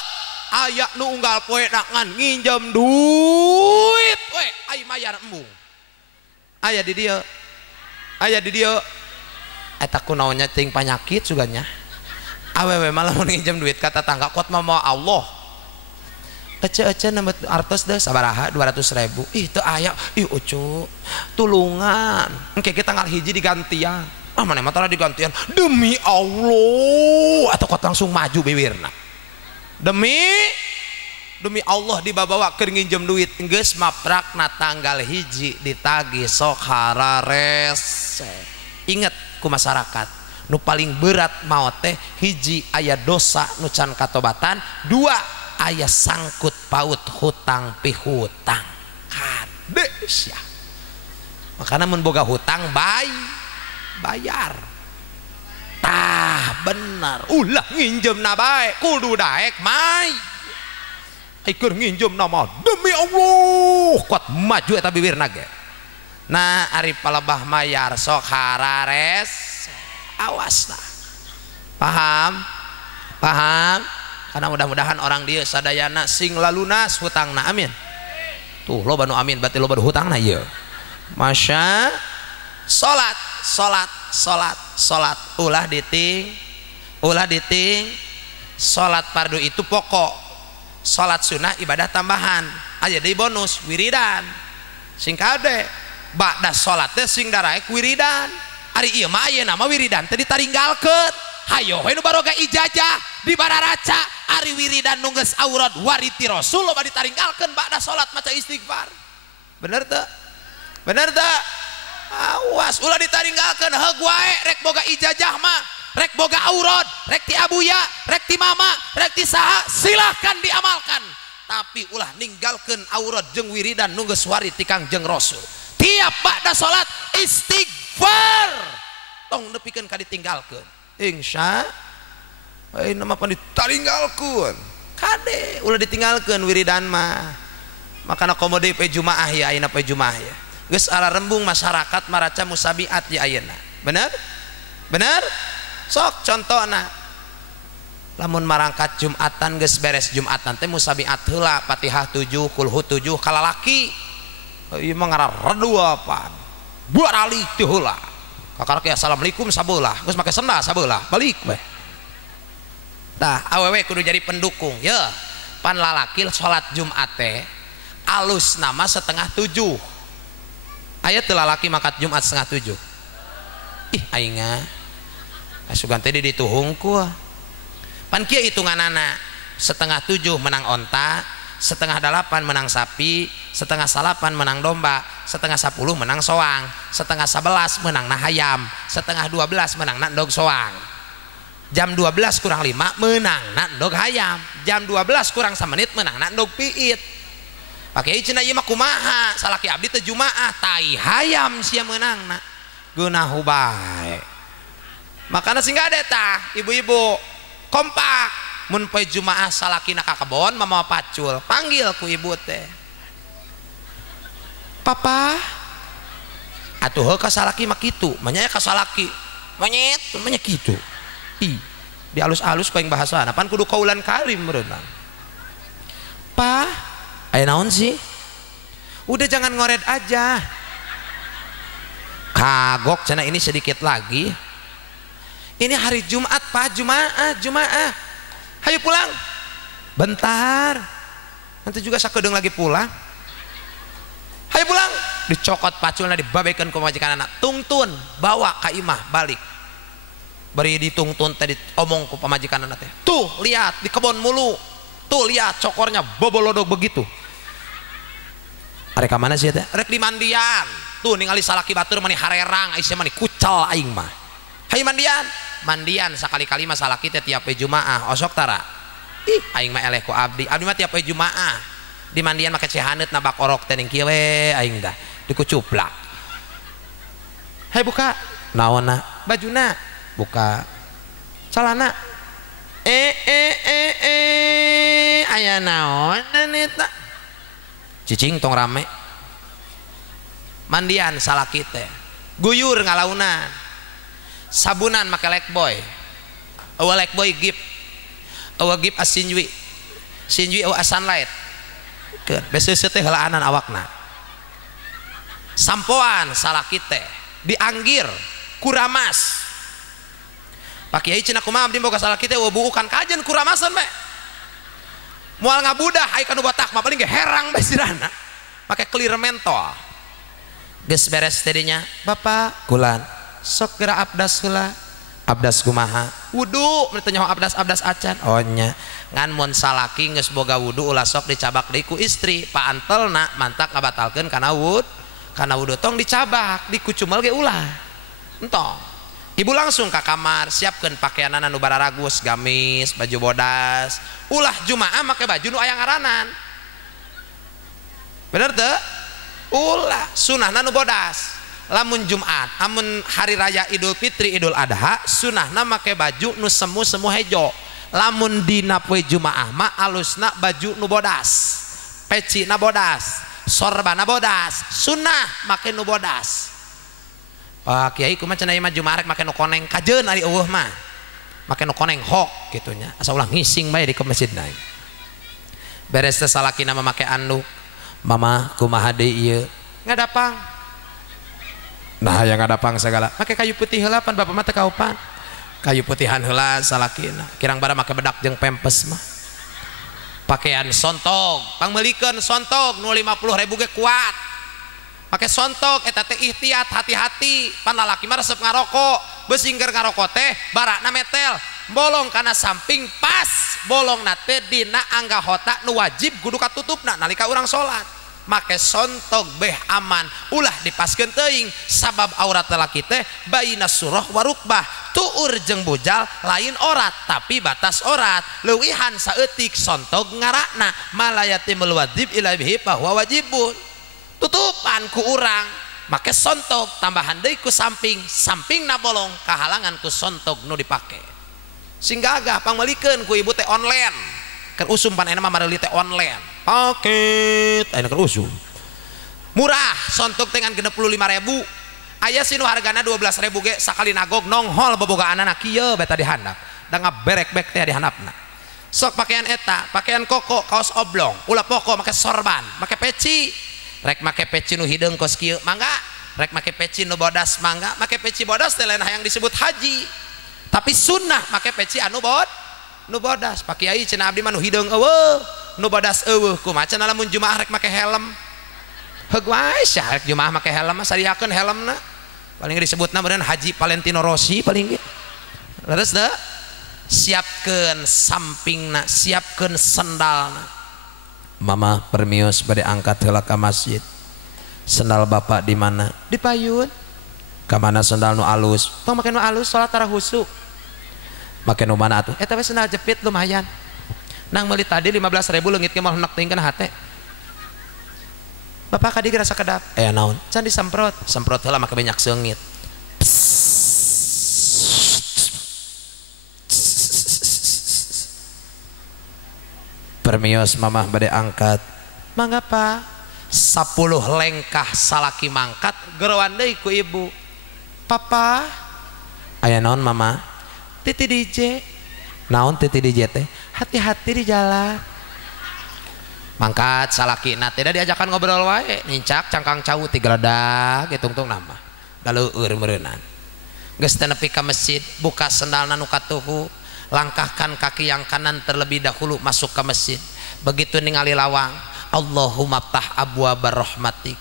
aya nu unggal poe ngan nginjem duit we ai mayar embung. Aya di dieu, aya di dieu. Eta kunaonnya ting panyakit suganya awewe malah mun nginjem duit kata tangga kuat mah Allah ece nambah artos deh sabaraha 200.000. Ih teu aya, ih ucu tulungan engke kita ngal hiji digantian. Ah mana mah tara digantian demi Allah atau kok langsung maju bibirna demi Allah dibawa keur nginjem duit geus maprakna tanggal hiji ditagih sok hararese. Inget ku masyarakat nu paling berat maot teh hiji aya dosa nu can katobatan, dua aya sangkut paut hutang pihutang kade sia. Makana mun boga hutang bayar. Tah bener ulah nginjemna bae kudu daek mai. Ai keur nginjemna mah demi Allah kuat maju eta bibirna ge. Nah ari palebah mayar sok harares awasna. Paham? Karena mudah-mudahan orang dia sadayana sing lalunas hutangna, amin. Tuh lo banu amin berarti lo baru hutangna ieu. Masya salat ulah diting salat fardu itu pokok, salat sunnah ibadah tambahan. Aya deui bonus wiridan sing kade ba'da salat teh sing daraek wiridan. Ari ieu mah ayeuna mah wiridan teh ditaringgalkeun. Hayo we nu baroga ijajah di bararaca ari wiridan nu geus aurad wariti Rasul loba ditaringgalkeun ba'da salat maca istighfar. Bener teu? Awas ulah ditaringgalkeun heug wae rek boga ijajah mah, rek boga aurad, rek ti abuya, rek ti mama, rek ti saha silahkan diamalkan. Tapi ulah ninggalkeun aurad jeung wiridan nu geus wariti Kangjeng Rasul. Tiap ba'da salat istighfar. Tong nepikeun ka ditinggalkeun. Insya nama pan ditaringgalkeun kade ulah ditinggalkeun wiridan mah. Makana komode pe jumaah ya ayeuna pe jumaah ya geus ala rembung masyarakat maraca musabiat ya ayeuna. Bener sok contohna lamun marangkat Jumatan geus beres Jumatan teh musabiat heula Fatihah 7 kulhu 7 kalalaki. Ieu mah ngararedu apaan buarali teh heula kakarek ya assalamualaikum sabelah geus make senda sabelah balik we. Tah awewe kudu jadi pendukung ya. Pan lalaki salat Jumat teh alus nama 6:30. Aya teu lalaki makat Jumat 6:30. Ih aing asugan teh dituhungku. Pan kieu hitunganana 6:30 menang onta, 7:30 menang sapi, 7:30 menang domba, 10:10 menang soang, 10:11 menang na hayam, 11:12 menang na endog soang. Jam 12 kurang 5 menang na endog hayam, jam 12 kurang 1 menit menang na endog piit. Pakai cenah ieu mah kumaha salaki abdi teh jumaah tai hayam sia meunangna geunahu bae. Makana singga ada tah ibu-ibu kompak mun poe jumaah salakina ka kebon mama pacul panggil ku ibu teh papa atuh ka salaki mah kitu manya ka salaki manya kitu ih di alus-alus paling bahasa pan kudu kaulan karim berenang. Pa aya naon sih udah jangan ngoret aja kagok cenah ini sedikit lagi ini hari Jumat Pak Jumaah hayu pulang bentar nanti juga sakedeung lagi pulang hayu pulang dicokot paculna dibabekeun ku majikan anak tungtun bawa ka imah balik bari ditungtun tadi omong ku pamajikan anak teh tuh lihat di kebon mulu tuh lihat cokornya bobolodog begitu Arek ka mana sih teh? Rek di mandian. Tuh ningali salaki batur mani harerang Aisyah mani kucal aing mah. Hai mandian. Mandian sakali-kali mah salaki teh tiap we Jumaah. Osok tara. Ih aing mah eleh ku abdi. Abdi mah tiap we Jumaah. Di mandian make cehaneut nabak orok teh ning kieu we aing dah. Dikucuplak. Hai buka. Naonna? Bajuna. Buka. Calana. Aya naon eta? Cicing tong rame mandian salaki teh guyur ngalaunan sabunan make Lifebuoy eueuh Lifebuoy gip eueuh gip asinjwi sinjwi eueuh sunlight ke beseuseut teh heulaanan awakna sampoan salaki teh dianggir kuramas Pak Kiai cenah kumaha abdi boga salaki teh eueuh buukan kajen kuramasan be mual ngabudah ai kanu batak mah paling ge herang bae sirana make clear mentol geus beres tadinya bapak kulan sok geura abdas heula abdas kumaha wudu teu nyaho abdas acan oh nya ngan mun salaki geus boga wudu ulah sok dicabak deui ku istri paantelna mantak ngabatalkeun kana wudu tong dicabak dikucumel ge ulah entong ibu langsung ke kamar siapkan pakaianana nu bararagus gamis baju bodas ulah Jumaah make baju nu aya ngaranan bener teu ulah sunahna nu bodas lamun Jumat amun hari raya Idul Fitri Idul Adha sunahna make baju nu semu hejo lamun dina poe Jumaah mah alusna baju nu bodas peci na bodas sorbana bodas sunah make nu bodas Pak Kiai kumaha cenah ieu mah Jumaah rek make nu koneng kajeun ari eueuh mah make nu koneng hok gitunya asa ulah ngising bae di masjidna beres teh salakina mah make anduk mama kumaha deui ieu ngadapang nah yang ngadapang segala make kayu putih heula pan bapak mah teu kaupan kayu putihan heula salakina kirang bara make bedak jeung pempes mah pakaian sontog pangmeulikeun sontog nu 50.000 ge kuat pakai sontok eta teh ihtiyat hati-hati pan lalaki mah resep ngarokok beusing keur ngarokok teh barakna metel bolong kana samping pas bolong teh dina anggahota nu wajib kudu katutupna nalika urang salat make sontok beh aman ulah dipaskeun teuing sabab aurat lalaki teh baina surah warukbah tuur jeung bujal lain orat tapi batas orat leuwihan saeutik sontok ngarakna malayatimul wajib ila bihi bahwa wajibun tutupan ku urang make sontok tambahan deui ku sampingna bolong kahalangan ku sontok nu dipake sing gagah pangmeulikeun ku ibu teh online keur usum pan enak mah mareuli teh online paket aya keur usum murah sontok teh ngan 65.000 aya sinu hargana 12.000 ge sakali nagog nonghol bobogaanana kieu beta dihandap da ngaberek-bek teh dihandapna sok pakaian eta pakaian koko kaos oblong ulah poko make sorban make peci rek make peci nu hideung kos kieu mangga rek make peci nu bodas mangga make peci bodas teh lain hayang disebut haji tapi sunnah make peci anu bodas Pak Kiai cenah abdi mah nu hideung eueuh nu bodas eueuh kumaha cenah lamun Jumaah rek make helm heug wae sia rek Jumaah make helm mah sariakeun helmna paling disebutna meureun Haji Valentino Rossi paling ge leres da siapkeun sampingna siapkeun sendalna mama permios bade angkat heula ka masjid sendal bapak di mana di payun ka mana sendal nu alus tong make nu alus salat tara husuk make nu mana atuh eta we sendal jepit lumayan nang meuli tadi 15.000 leungit ge mah hendak teuing kana hate bapak kadi rasa kedap naon can disemprot heula make minyak seungit permios mamah bade angkat mangga pak 10 lengkah salaki mangkat gerowan deui ku ibu papa aya naon mama titi DJ naon titi DJ teh hati-hati di jalan mangkat salaki na teh diajakan ngobrol wae nincak cangkang cau ti geledak hitung-tung nama da leueur meureunan geus teh nepi ka masjid buka sendalna nu katuhu langkahkan kaki yang kanan terlebih dahulu masuk ke masjid begitu ningali lawang Allahumma tah abwabar rahmatik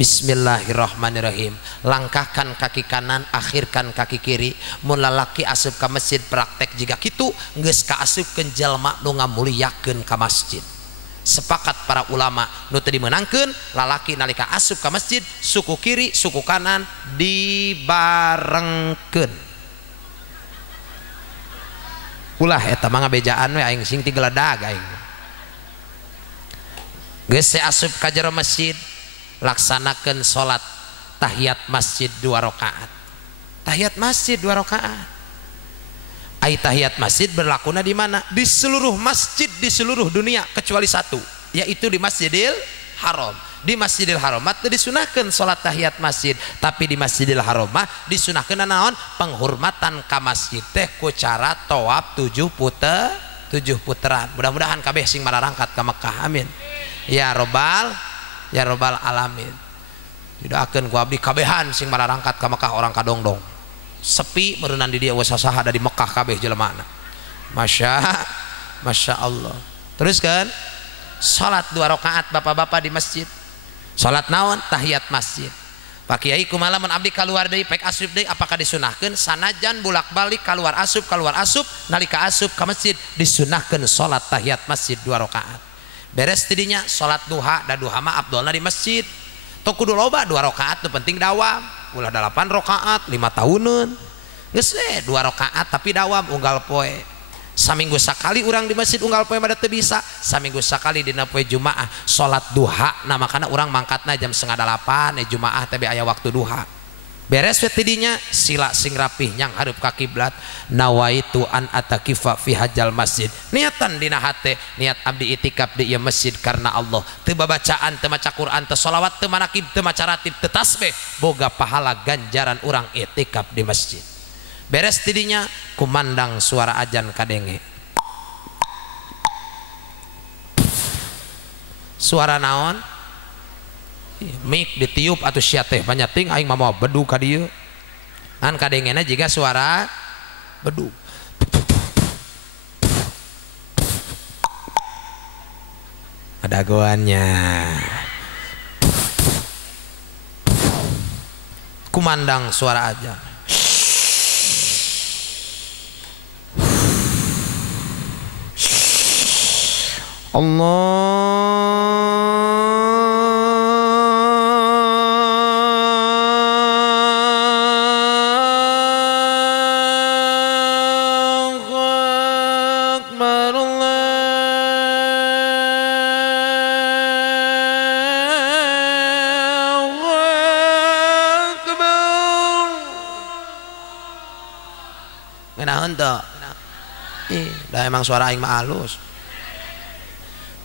bismillahirrahmanirrahim langkahkan kaki kanan akhirkan kaki kiri mun lalaki asup ka masjid praktek jiga kitu geus kaasupkeun jalma nu ngamuliakeun ka masjid Sepakat para ulama nu teu dimeunangkeun lalaki nalika asup ka masjid suku kiri suku kanan dibarengkeun. Ulah eta mah ngabejaan we aing sing ti geledag aing. Geus asup ka jero masjid laksanakeun salat tahiyat masjid 2 rakaat. Tahiyat masjid 2 rakaat. Ai tahiyat masjid berlakuna di mana? Di seluruh masjid di seluruh dunia kecuali satu, yaitu di Masjidil Haram. Di Masjidil Haram teu disunahkeun salat tahiyat masjid, tapi di Masjidil Haram mah disunahkeun naon? Penghormatan ka masjid teh ku cara tawaf 7 putaran. Mudah-mudahan kabeh sing mararangkat ka Mekah, amin. Ya robbal alamin. Didoakeun ku abdi kabehan sing mararangkat ka Mekah orang kadongdong. Sepi merenang di dia wasasaha dari Mekah kabeh jelemana. Masya Allah. Terus kan salat 2 rakaat bapak-bapak di masjid. Salat naon? Tahiyat masjid. Pak Kiai kumaha mun abdi kaluar deui pek asup deui apakah disunahkeun? Sanajan bolak-balik kaluar asup nalika asup ka masjid disunahkeun salat tahiyat masjid 2 rakaat. Beres tidinya salat duha da duha mah afdolna di masjid. Teu kudu loba 2 rakaat nu penting dawam. Ulah 8 rakaat 5 tahunan geus 2 rakaat tapi dawam unggal poe. Saminggu sakali urang di masjid unggal poe mah teu bisa. Saminggu sakali dina poe Jumaah salat duha. Nah makana urang mangkatna jam 7:30 Jumaah teh aya waktu duha. Beres we tidinya sila sing rapih nyang hareup ka kiblat. Nawaitu an atakifa fi hajal masjid. Niatan dina hate niat abdi itikaf di ieu masjid karena Allah. Teu babacaan, teu maca Quran, teu shalawat, teu manakib, teu maca ratib, teu tasbih, boga pahala ganjaran urang itikaf di masjid. Beres tidinya kumandang suara ajan kadenge. Suara naon? Mik ditiup atau sia teh banyak ting aing mah mau bedu ka dieu. Kan kadengena jiga suara bedu. Ada goannya. Kumandang suara aja. Ngenaheun teu? Dah emang suara aing mah halus.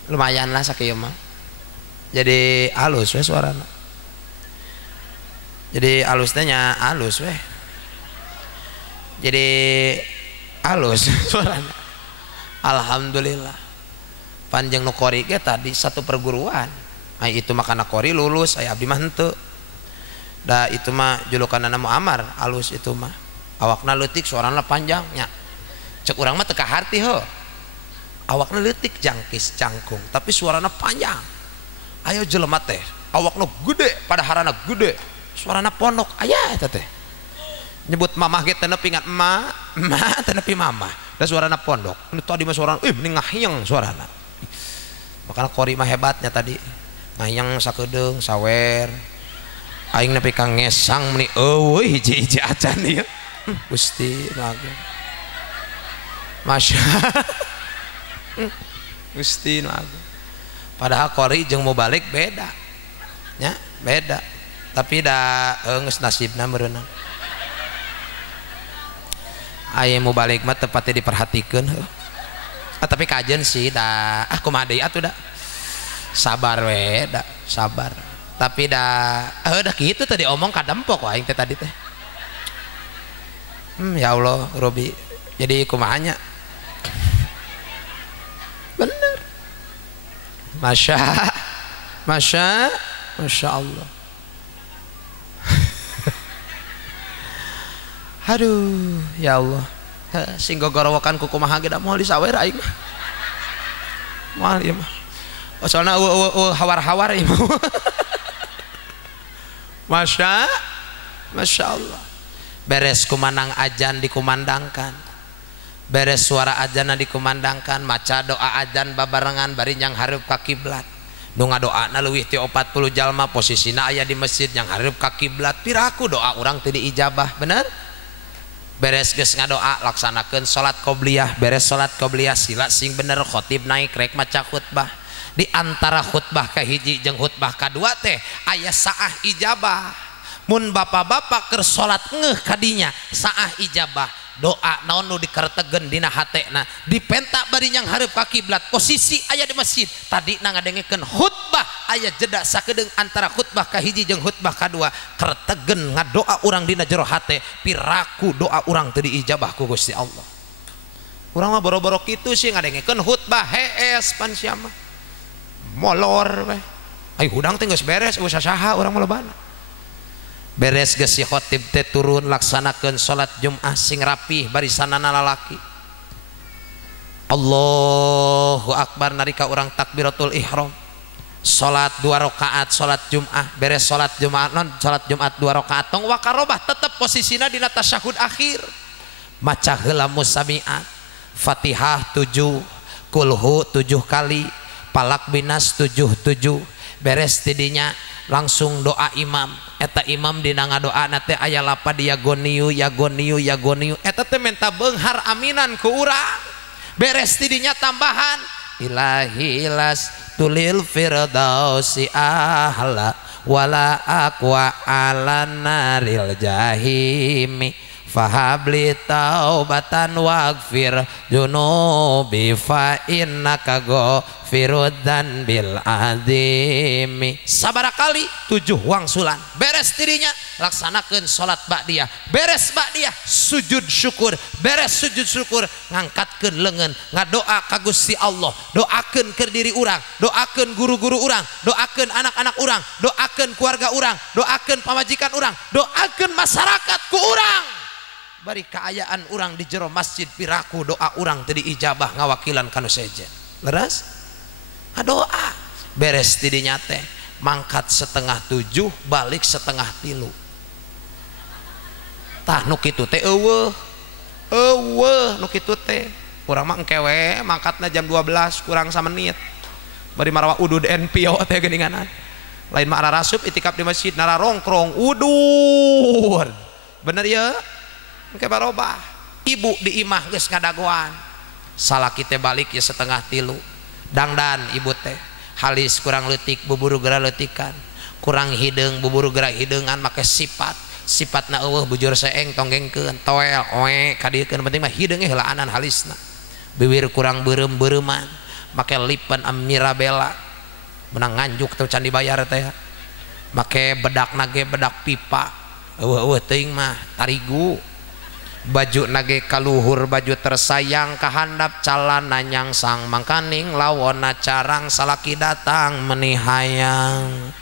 Lumayan lah sakieu mah. Jadi halus we suarana. Jadi halus teh nya halus we. Jadi halus suarana. Alhamdulillah. Panjang nu qori ge tadi satu perguruan. Ai itu mah kana qori lulus, aya abdi mah henteu. Da itu mah julukanna Muammar, halus itu mah. Awakna leutik suarana panjang nya. Cek urang mah teu kaharti heuh. Awakna leutik jangkis cangkung tapi suarana panjang. Ayo jelema teh awakna gede pada harana gede suarana pondok aya eta teh. Nyebut mamah ge teu nepi ngan emak teu nepi mamah. Da suarana pondok. Nu tadi mah suarana mending ngahyeng suarana. Makana qori mah hebatnya tadi. Ngahyeng sakedeung sawer. Aing nepi ka ngesang meni eueuh hiji-hiji acan ieu. Gusti Agung. Masya Gusti Agung. Padahal qori jeung mubalik beda. Nya, beda. Tapi da geus nasibna meureunna. Aya mubalik mah tepatnya diperhatikeun heuh. Tapi kajen sih da kumaha deui atuh da. Sabar we da, sabar. Tapi da da kitu tadi omong kadempok aing teh tadi teh. Ya Allah Robi. Jadi kumahanya bener. Masya Allah. Aduh ya Allah. Sing gogorowokan ku kumaha ge da moal disawer aing mah. Moal ieu mah. Soalna hawar-hawar ieu mah. Masya Allah. Beres kumandang ajan dikumandangkan. beres suara adzan dikumandangkan maca doa adzan babarengan bari nyang hareup ka kiblat nu ngadoana leuwih ti 40 jalma posisina aya di masjid yang hareup ka kiblat piraku doa urang teu diijabah bener. Beres geus ngadoa laksanakeun salat qobliyah, beres salat qobliyah sila sing bener khotib naik rek maca khutbah. Di antara khutbah kahiji jeung khutbah kadua teh aya saah ijabah. Mun bapak-bapak keur salat ngeuh kadinya saah ijabah doa naon nu dikertegen dina hatena dipenta bari nyang hareup ka kiblat posisi aya di masjid tadi ngadengekeun khutbah aya jeda sakedeung antara khutbah kahiji jeung khutbah kadua kertegen ngadoa urang dina jero hate piraku doa urang teu diijabah ku Gusti Allah. Urang mah boro-boro kitu sih ngadengekeun khutbah hees pan sia mah molor we ai hudang teh geus beres usah saha urang mah lobana. Beres geus si khotib teh turun laksanakeun salat Jumat sing rapih barisanana lalaki. Allahu Akbar narika urang takbiratul ihram. Salat 2 rakaat salat Jumat, beres salat Jumat non salat Jumat 2 rakaat tong wakarobah tetep posisina dina tasyahud akhir. Maca heula musamiat. Fatihah 7, kulhu 7 kali, Falak Binas 77. Beres tidinya langsung doa imam. Eta imam dina ngadoana teh aya lapad yagoniu yagoniu yagoniu eta teh menta beunghar aminan ku urang. Beres tidinya tambahan ilahi las tulil firdausi ahla wala aqwa ala naril jahimi fahabli taubatan waghfir junubi fa innaka ghafiruddan bil azimi. Sabaraha kali 7 wangsulan. Beres dirinya laksanakeun salat ba'diyah. Beres ba'diyah sujud syukur. Beres sujud syukur ngangkatkeun leungeun ngadoa ka Gusti Allah. Doakeun keur diri urang, doakeun guru-guru urang, doakeun anak-anak urang, doakeun keluarga urang, doakeun pamajikan urang, doakeun masyarakat ku urang. Bari kaayaan urang di jero masjid piraku doa urang teu diijabah ngawakilan kanu sejen. Leres? Ngadoa. Beres tidinya teh mangkat 6:30 balik 6:30. Tah nu kitu teh eueuh nu kitu teh urang mah engkewe mangkatna jam 12 kurang 1 menit bari marawa udud NPO teh geuninganan lain mah ararasup itikaf di masjid nara rongkrong udud bener ya. Engke barobah ibu di imah geus ngadagoan salaki teh balik ya 2:30 dangdan ibu teh halis kurang leutik buburu geura leutikan kurang hideung buburu geura hideungan make sifatna eueuh bujur seeng tonggengkeun toel oe kadiekeun penting mah hideung heulaanan halisna bibir kurang beureum-beureman make lipan Mirabella menang nganjuk teu can dibayar teh make bedakna ge bedak pipa eueuh teuing mah tarigu baju nage kaluhur baju tersayang kahandap calana nyangsang mangkaning lawona carang salaki datang menihayang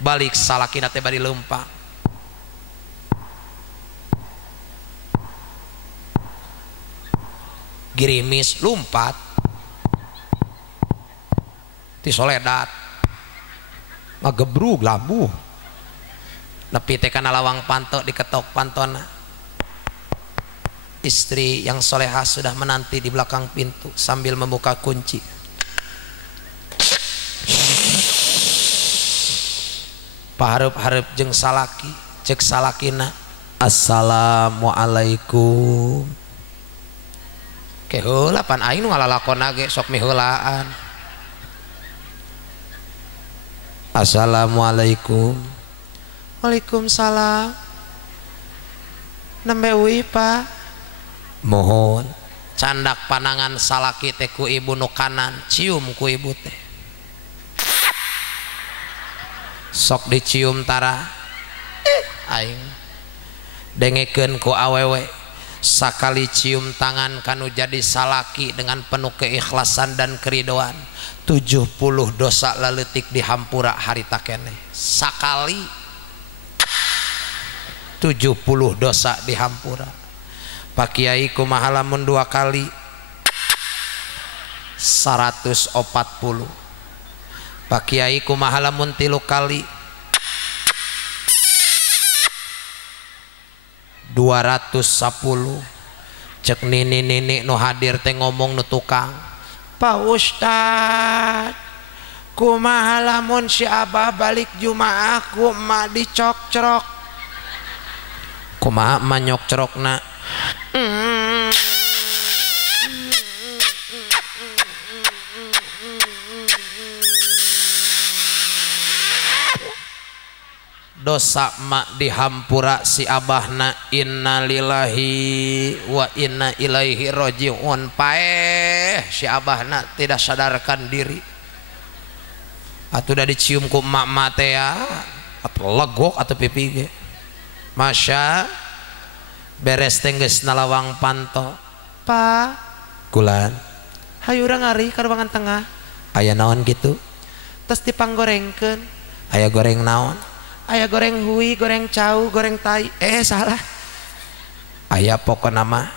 balik salaki nate bari leumpang girimis lumpat ti soledat ngagebrug labuh nepi teh kana lawang panto diketok pantona. Istri yang solehah sudah menanti di belakang pintu sambil membuka kunci. Pahareup-hareup jeung salaki, cek salakina, assalamualaikum. Ke heula pan aing nu ngalalakonna ge sok miheulaan. Assalamualaikum. Waalaikumsalam. Nembe euy Pak. Mohon candak panangan salaki teh ku ibu nu kanan cium ku ibu teh sok dicium tara aing dengekeun ku awewe sakali cium tangan kanu jadi salaki dengan penuh keikhlasan dan keridoan 70 dosa leutik dihampura harita keneh sakali 70 dosa dihampura. Pak Kiai kumaha lamun 2 kali 140. Pak Kiai kumaha lamun 3 kali 210. cek nini nu hadir teh ngomong nu tukang, Pak Ustad kumaha lamun si Abah balik Jumaah kumaha dicok-cerok, kumaha manyok cerokna, dosa mak dihampura si abahna. Innalillahi wa inna ilaihi rajiun. Paeh si abahna tidak sadarkan diri, atuh udah dicium ku emak teh ya atuh legok atuh pipi ge. Masya beres teh geus nalawang panto, Pak kulan hayu urang ngari ka ruangan tengah, aya naon kitu, tos dipanggorengkeun. Aya goreng naon? Aya goreng hui, goreng cau, goreng tai. Salah. Aya pokona mah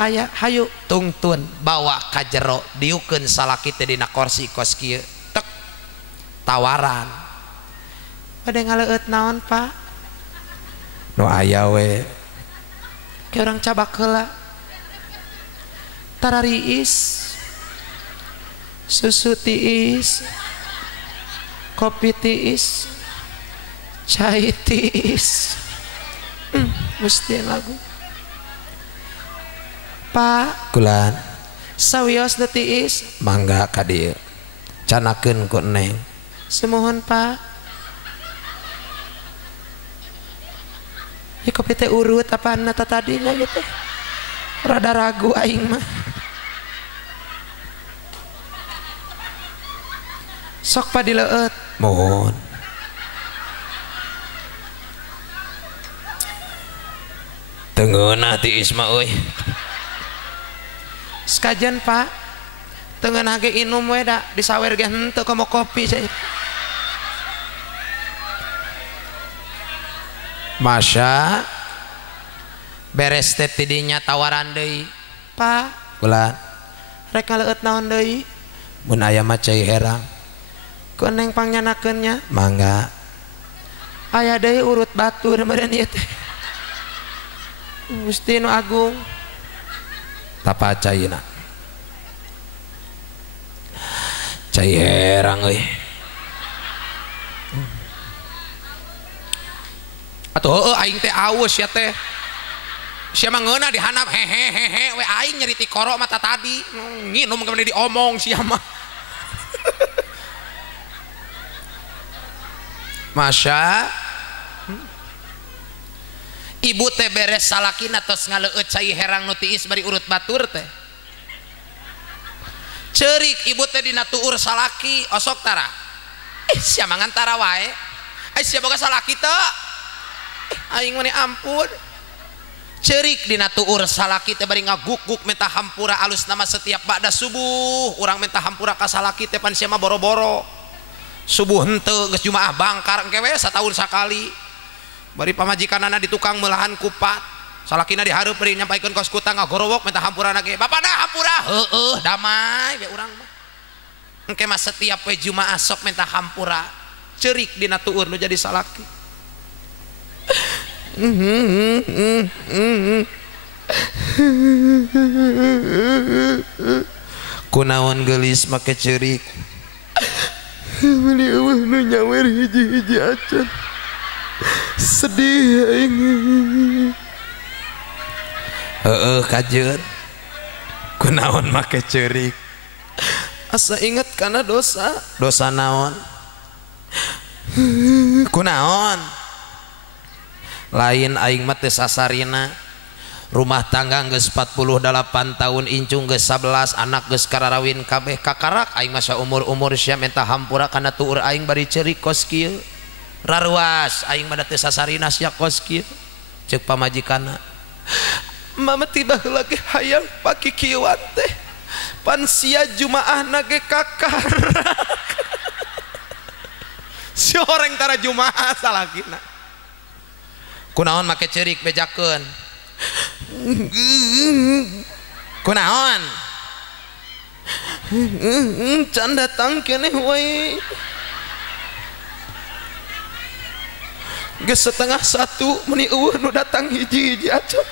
aya hayu tungtun bawa ka jero diukeun salaki teh dina kursi kos kieu. Tek tawaran. Bade ngaleueut naon, Pak? Nu aya we. Ke urang cabak heula. Tarariis. Susu tiis. Kopi tiis. Cai tiis. Mesti lagu. Pak kulan sawios nu tiis mangga ka dieu canakeun ku Neng. Semohon Pak. Ya kopi teh urut apaan nata tadi nya gitu. Rada ragu aing mah. Sok pa dileueut. Mohon. Tengeunah ti Isma euy. Sekajan Pak. Tengeunah ge inum we da disawer ge henteu komo kopi saya. Masya beres teh tidinya tawaran deui. Pak, kulan rek ngaleueut naon deui? Mun aya mah cai herang. Ku Neng pangyanakeunnya, mangga. Aya deui urut batur meureun ieu teh. Gusti nu agung. Tapa caina. Cai herang euy. Atuh aing teh aus ya teh. Sia mah ngeuna dihanap hehehe we aing nyeri ti koro mata tadi. Nginum kemudian diomong sia mah. Masya ibu teh beres salakina tos ngaleueut cai herang nu tiis bari urut batur teh. Ceurik ibu teh dina tuur salaki osok tara. Sia mah ngantara wae. Sia boga salaki teu. Aing mah ampun. Ceurik dina tuur salaki teh bari ngaguk-guk menta hampura alus nama setiap ba'da subuh urang menta hampura ka salaki teh pan sia mah boro-boro. Subuh henteu geus Jumaah bangkar engke we sataun sakali. Bari pamajikanana di tukang meulahan kupat salakina dihareup beri nyampaikeun kos kutang ngagorowok minta hampurana ge bapada hampura heueuh damai we urang mah engke mah setiap we Jumaah sok minta hampura ceurik dina tuur nu jadi salaki. Kunaon geulis make ceurik meuli eueuh nu nyawer hiji-hiji acan. Sedih aing. Kajeun. Kunaon make ceurik? Asa inget kana dosa. Dosa naon? Kunaon? Lain aing mah teu sasarina. Rumah tangga geus 48 tahun incung geus 11 anak geus kararawin kabeh kakarak aing mah saumur-umur sia minta hampura kana tuur aing bari ceurik kos kieu. Raruas aing mah teu sasarina sia kos kieu ceuk pamajikanna. Mama tiba heula ge hayang pakikieuan teh pan sia Jumaahna ge kakarak. Si horeng tara Jumaah salakina. Kunaon make ceurik bejakeun? Kunaon? Can datang keneh we. Geus 12:30 meuni eueuh nu datang hiji-hiji acan.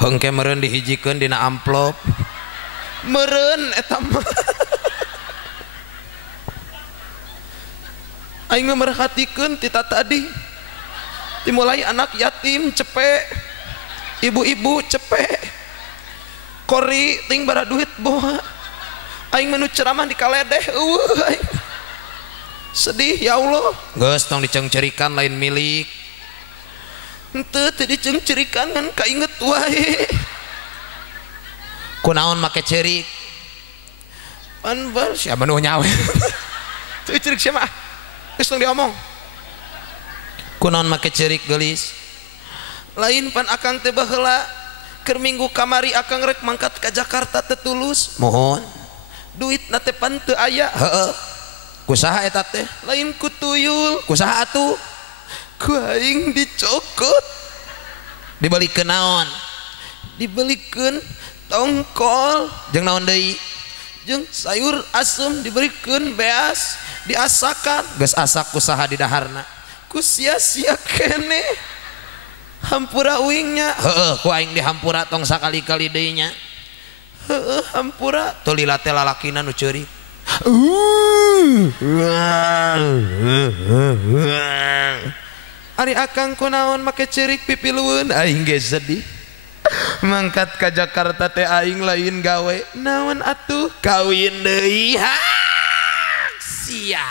hengke meureun dihijikeun dina amplop meureun eta mah aing merhatikeun ti tadi dimulai anak yatim cepek ibu-ibu cepek kori ting bara duit boha aing menu ceramah di kaledeh aing sedih ya Allah geus tong dicengcerikan lain milik henteu teu dicengcerikan kan kainget wae kunaon make cerik pan bar siapa nu nyawe teu cerik sia mah geus tong diomong kunaon make cerik geulis lain pan akang teh baheula keur minggu kamari akang rek mangkat ka Jakarta teh tulus mohon duit na teh pan teu aya heueuh kusaha eta teh lain ku tuyul kusaha atuh ku aing dicokot dibalikeun naon dibalikeun tongkol jeung naon deui jeung sayur asem diberikeun beas diasakan geus asak kusaha di daharna ku sia-sia keneh hampura uingnya heueuh ku aing dihampura tong sakali-kali deui nya heueuh hampura teu lila teh lalakina nu ceurik ari akang kunaon make cerik pipilueun aing ge sedih mangkat ka Jakarta teh aing lain gawe naon atuh kawin deui sia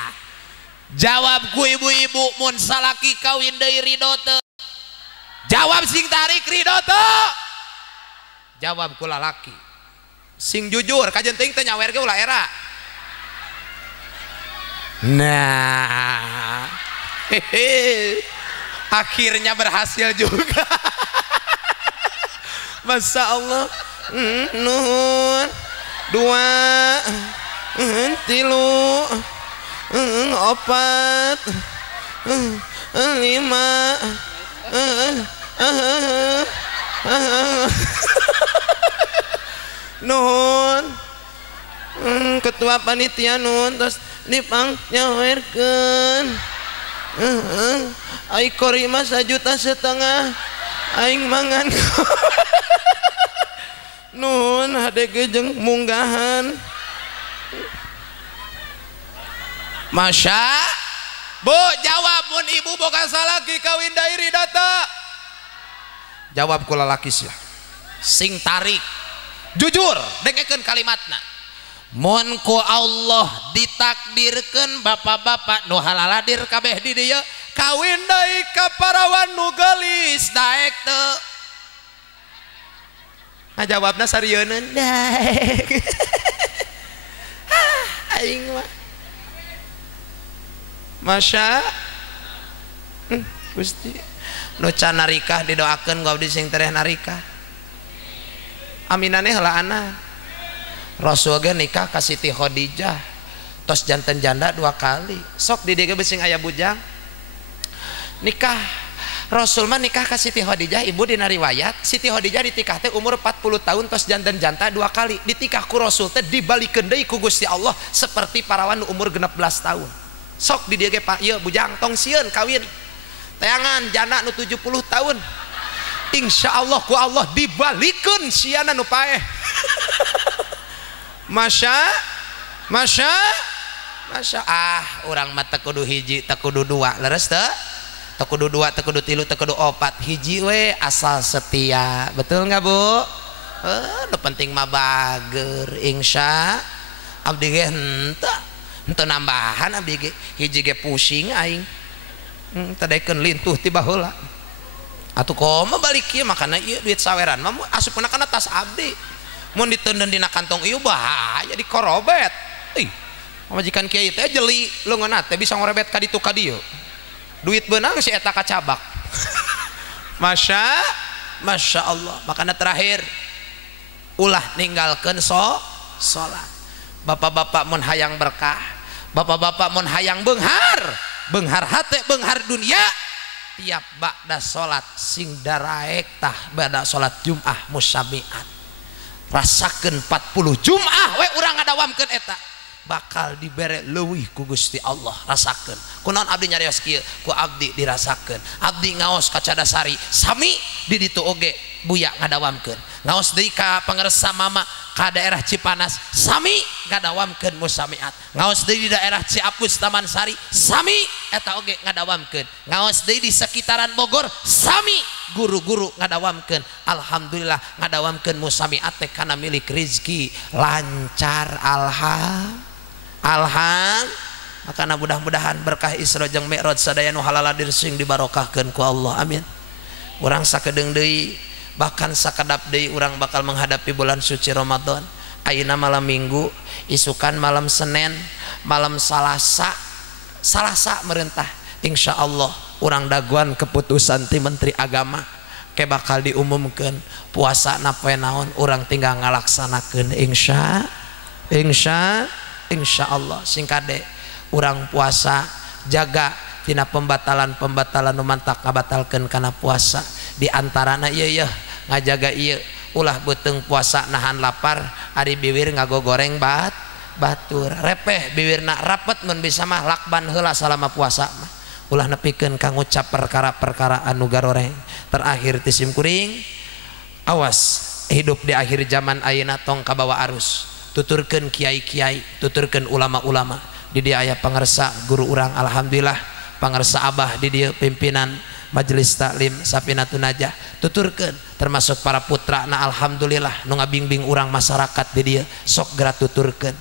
jawab ku ibu-ibu mun salaki kawin deui ridho teu jawab sing tarik ridho teu jawab ku lalaki sing jujur kajenting teh nyawer ge ulah era. Nah, akhirnya berhasil juga. Masya Allah. Nuhun, 2, 3, 4, 5. Nuhun, ketua panitia nuhun terus dipang nyawerkeun aing kori mah 1,5 juta aing mangan nuhun hadege jeung munggahan masya bu jawab mun ibu boga salaki kawin dairi data jawab ku lalaki sia sing tarik jujur dengekeun kalimatna mun ku Allah ditakdirkeun bapak-bapak nu halaladir kabeh di dieu kawin deui ka parawan nu geulis daek teu ngajawabna sarieun daek aing mah masya Gusti nu can narikah didoakeun ku abdi sing tereh narikah aminane heula anak Rasul ge nikah ka Siti Khadijah tos janten janda 2 kali sok di dieu besing aya bujang nikah Rasul mah nikah ka Siti Khadijah ibu dina riwayat Siti Khadijah ditikah teh umur 40 tahun tos janten janda 2 kali ditikah ku Rasul teh dibalikeun deui ku Gusti Allah seperti parawan nu umur 16 tahun sok di dieu ge Pak ieu bujang tong sieun kawin tayangan janda nu 70 tahun insyaallah ku Allah dibalikeun siana nu paeh Masya orang mah teu kudu hiji teu kudu 2 leres teu teu kudu 2 teu kudu 3 teu kudu 4 hiji we asal setia betul nggak Bu nu penting mah bager insya abdi ge henteu nambahan abdi ge hiji ge pusing aing tadekeun lintuh ti baheula atuh komo balik ieu makana ieu duit saweran mah asupna kana tas abdi mun diteuneun dina kantong ieu bahaya dikorobet euy majikan kiai teh jeli leungeunna teh bisa ngorebet ka ditu ka dieu duit beunang si eta kacabak masya Allah makana terakhir ulah ninggalkeun salat bapak-bapak mun hayang berkah bapak-bapak mun hayang beunghar hate beunghar dunia tiap ba'da salat sing daraek tah ba'da salat Jumat musabiat rasakeun 40 Jumat we urang ngadawamkeun eta bakal dibere leuwih ku Gusti Allah rasakeun kunaon abdi nyarios kieu ku abdi dirasakeun abdi ngaos ka Cadasari sami di ditu oge buya ngadawamkeun. Ngaos deui ka pangaresa mama ka daerah Cipanas sami ngadawamkeun musamiat. Ngaos deui di daerah Ciapus Taman Sari sami eta oge ngadawamkeun. Ngaos deui di sekitaran Bogor sami guru-guru ngadawamkeun. Alhamdulillah ngadawamkeun musamiat teh kana milik rezeki lancar makana mudah-mudahan berkah Isra jeung Mi'raj sadaya nu halal dirsing dibarokahkeun ku Allah amin. Urang sakedeung deui bahkan sakadap deui urang bakal menghadapi bulan suci Ramadan. Ayeuna malam Minggu, isukan malam Senin, malam Salasa merentah. Insyaallah urang daguan keputusan ti Menteri Agama ke bakal diumumkeun puasa na poe naon urang tinggal ngalaksanakeun insyaallah singkade urang puasa jaga tina pembatalan nu mantak ngabatalkeun kana puasa di antarana ieu ngajaga ieu ulah beuteung puasa nahan lapar ari bibir ngagogoreng batur repeh bibirna rapet mun bisa mah lakban heula salama puasa mah ulah nepikeun ka ngucap perkara-perkara anu garoreng. Terakhir tisim kuring awas hidup di akhir zaman ayeuna tong kabawa arus tuturkeun kiai-kiai tuturkeun ulama-ulama di dia aya pangarsa guru urang alhamdulillah pangarsa abah di dia pimpinan majelis taklim Safinatun Najah tuturkeun termasuk para putra na alhamdulillah nu ngabingbing urang masyarakat di dia sok geura tuturkeun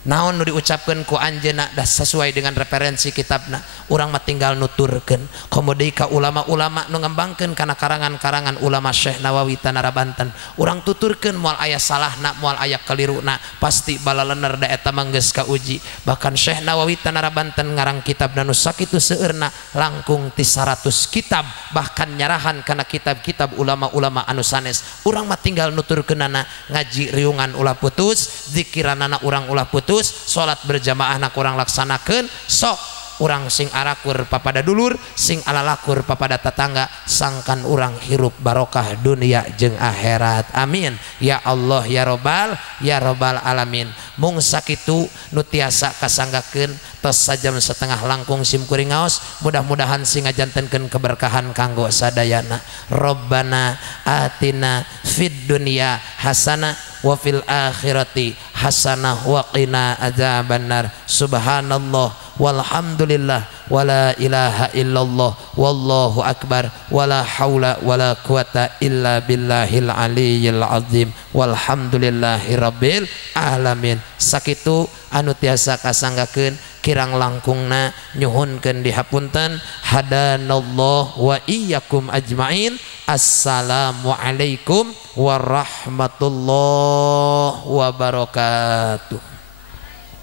naon nu diucapkeun ku anjeunna dah sesuai dengan referensi kitabna urang mah tinggal nuturkeun komo deui ka ulama-ulama nu ngembangkeun kana karangan-karangan ulama Syekh Nawawi Tanara Banten urang tuturkeun moal aya salahna moal aya keliruna pasti balalener da eta mah geus kauji. Bahkan Syekh Nawawi Tanara Banten ngarang kitabna nu sakitu seueurna langkung ti 100 kitab bahkan nyarahan kana kitab-kitab ulama-ulama anu sanes urang mah tinggal nuturkeunana ngaji riungan ulah putus zikiranana urang ulah putus salat berjamaah nak urang laksanakeun sok urang sing arakur papada dulur sing alalakur papada tetangga sangkan urang hirup barokah dunia jeung akhirat amin ya Allah ya robbal alamin. Mung sakitu nu tiasa kasanggakeun tos sajam setengah langkung sim kuring ngaos mudah-mudahan sing ngajantenkeun keberkahan kanggo sadayana. Robbana atina fid dunya hasanah wa fil akhirati hasanah wa qina adzabannar. Subhanallah walhamdulillah wala ilaha illallah wallahu akbar wala haula wala quwata illa billahil aliyyil azim walhamdulillahi rabbil alamin. Sakitu anu tiasa kasanggakeun kirang langkungna nyuhunkeun dihapunten hadanallah wa iyyakum ajmain. Assalamualaikum warahmatullahi wabarakatuh.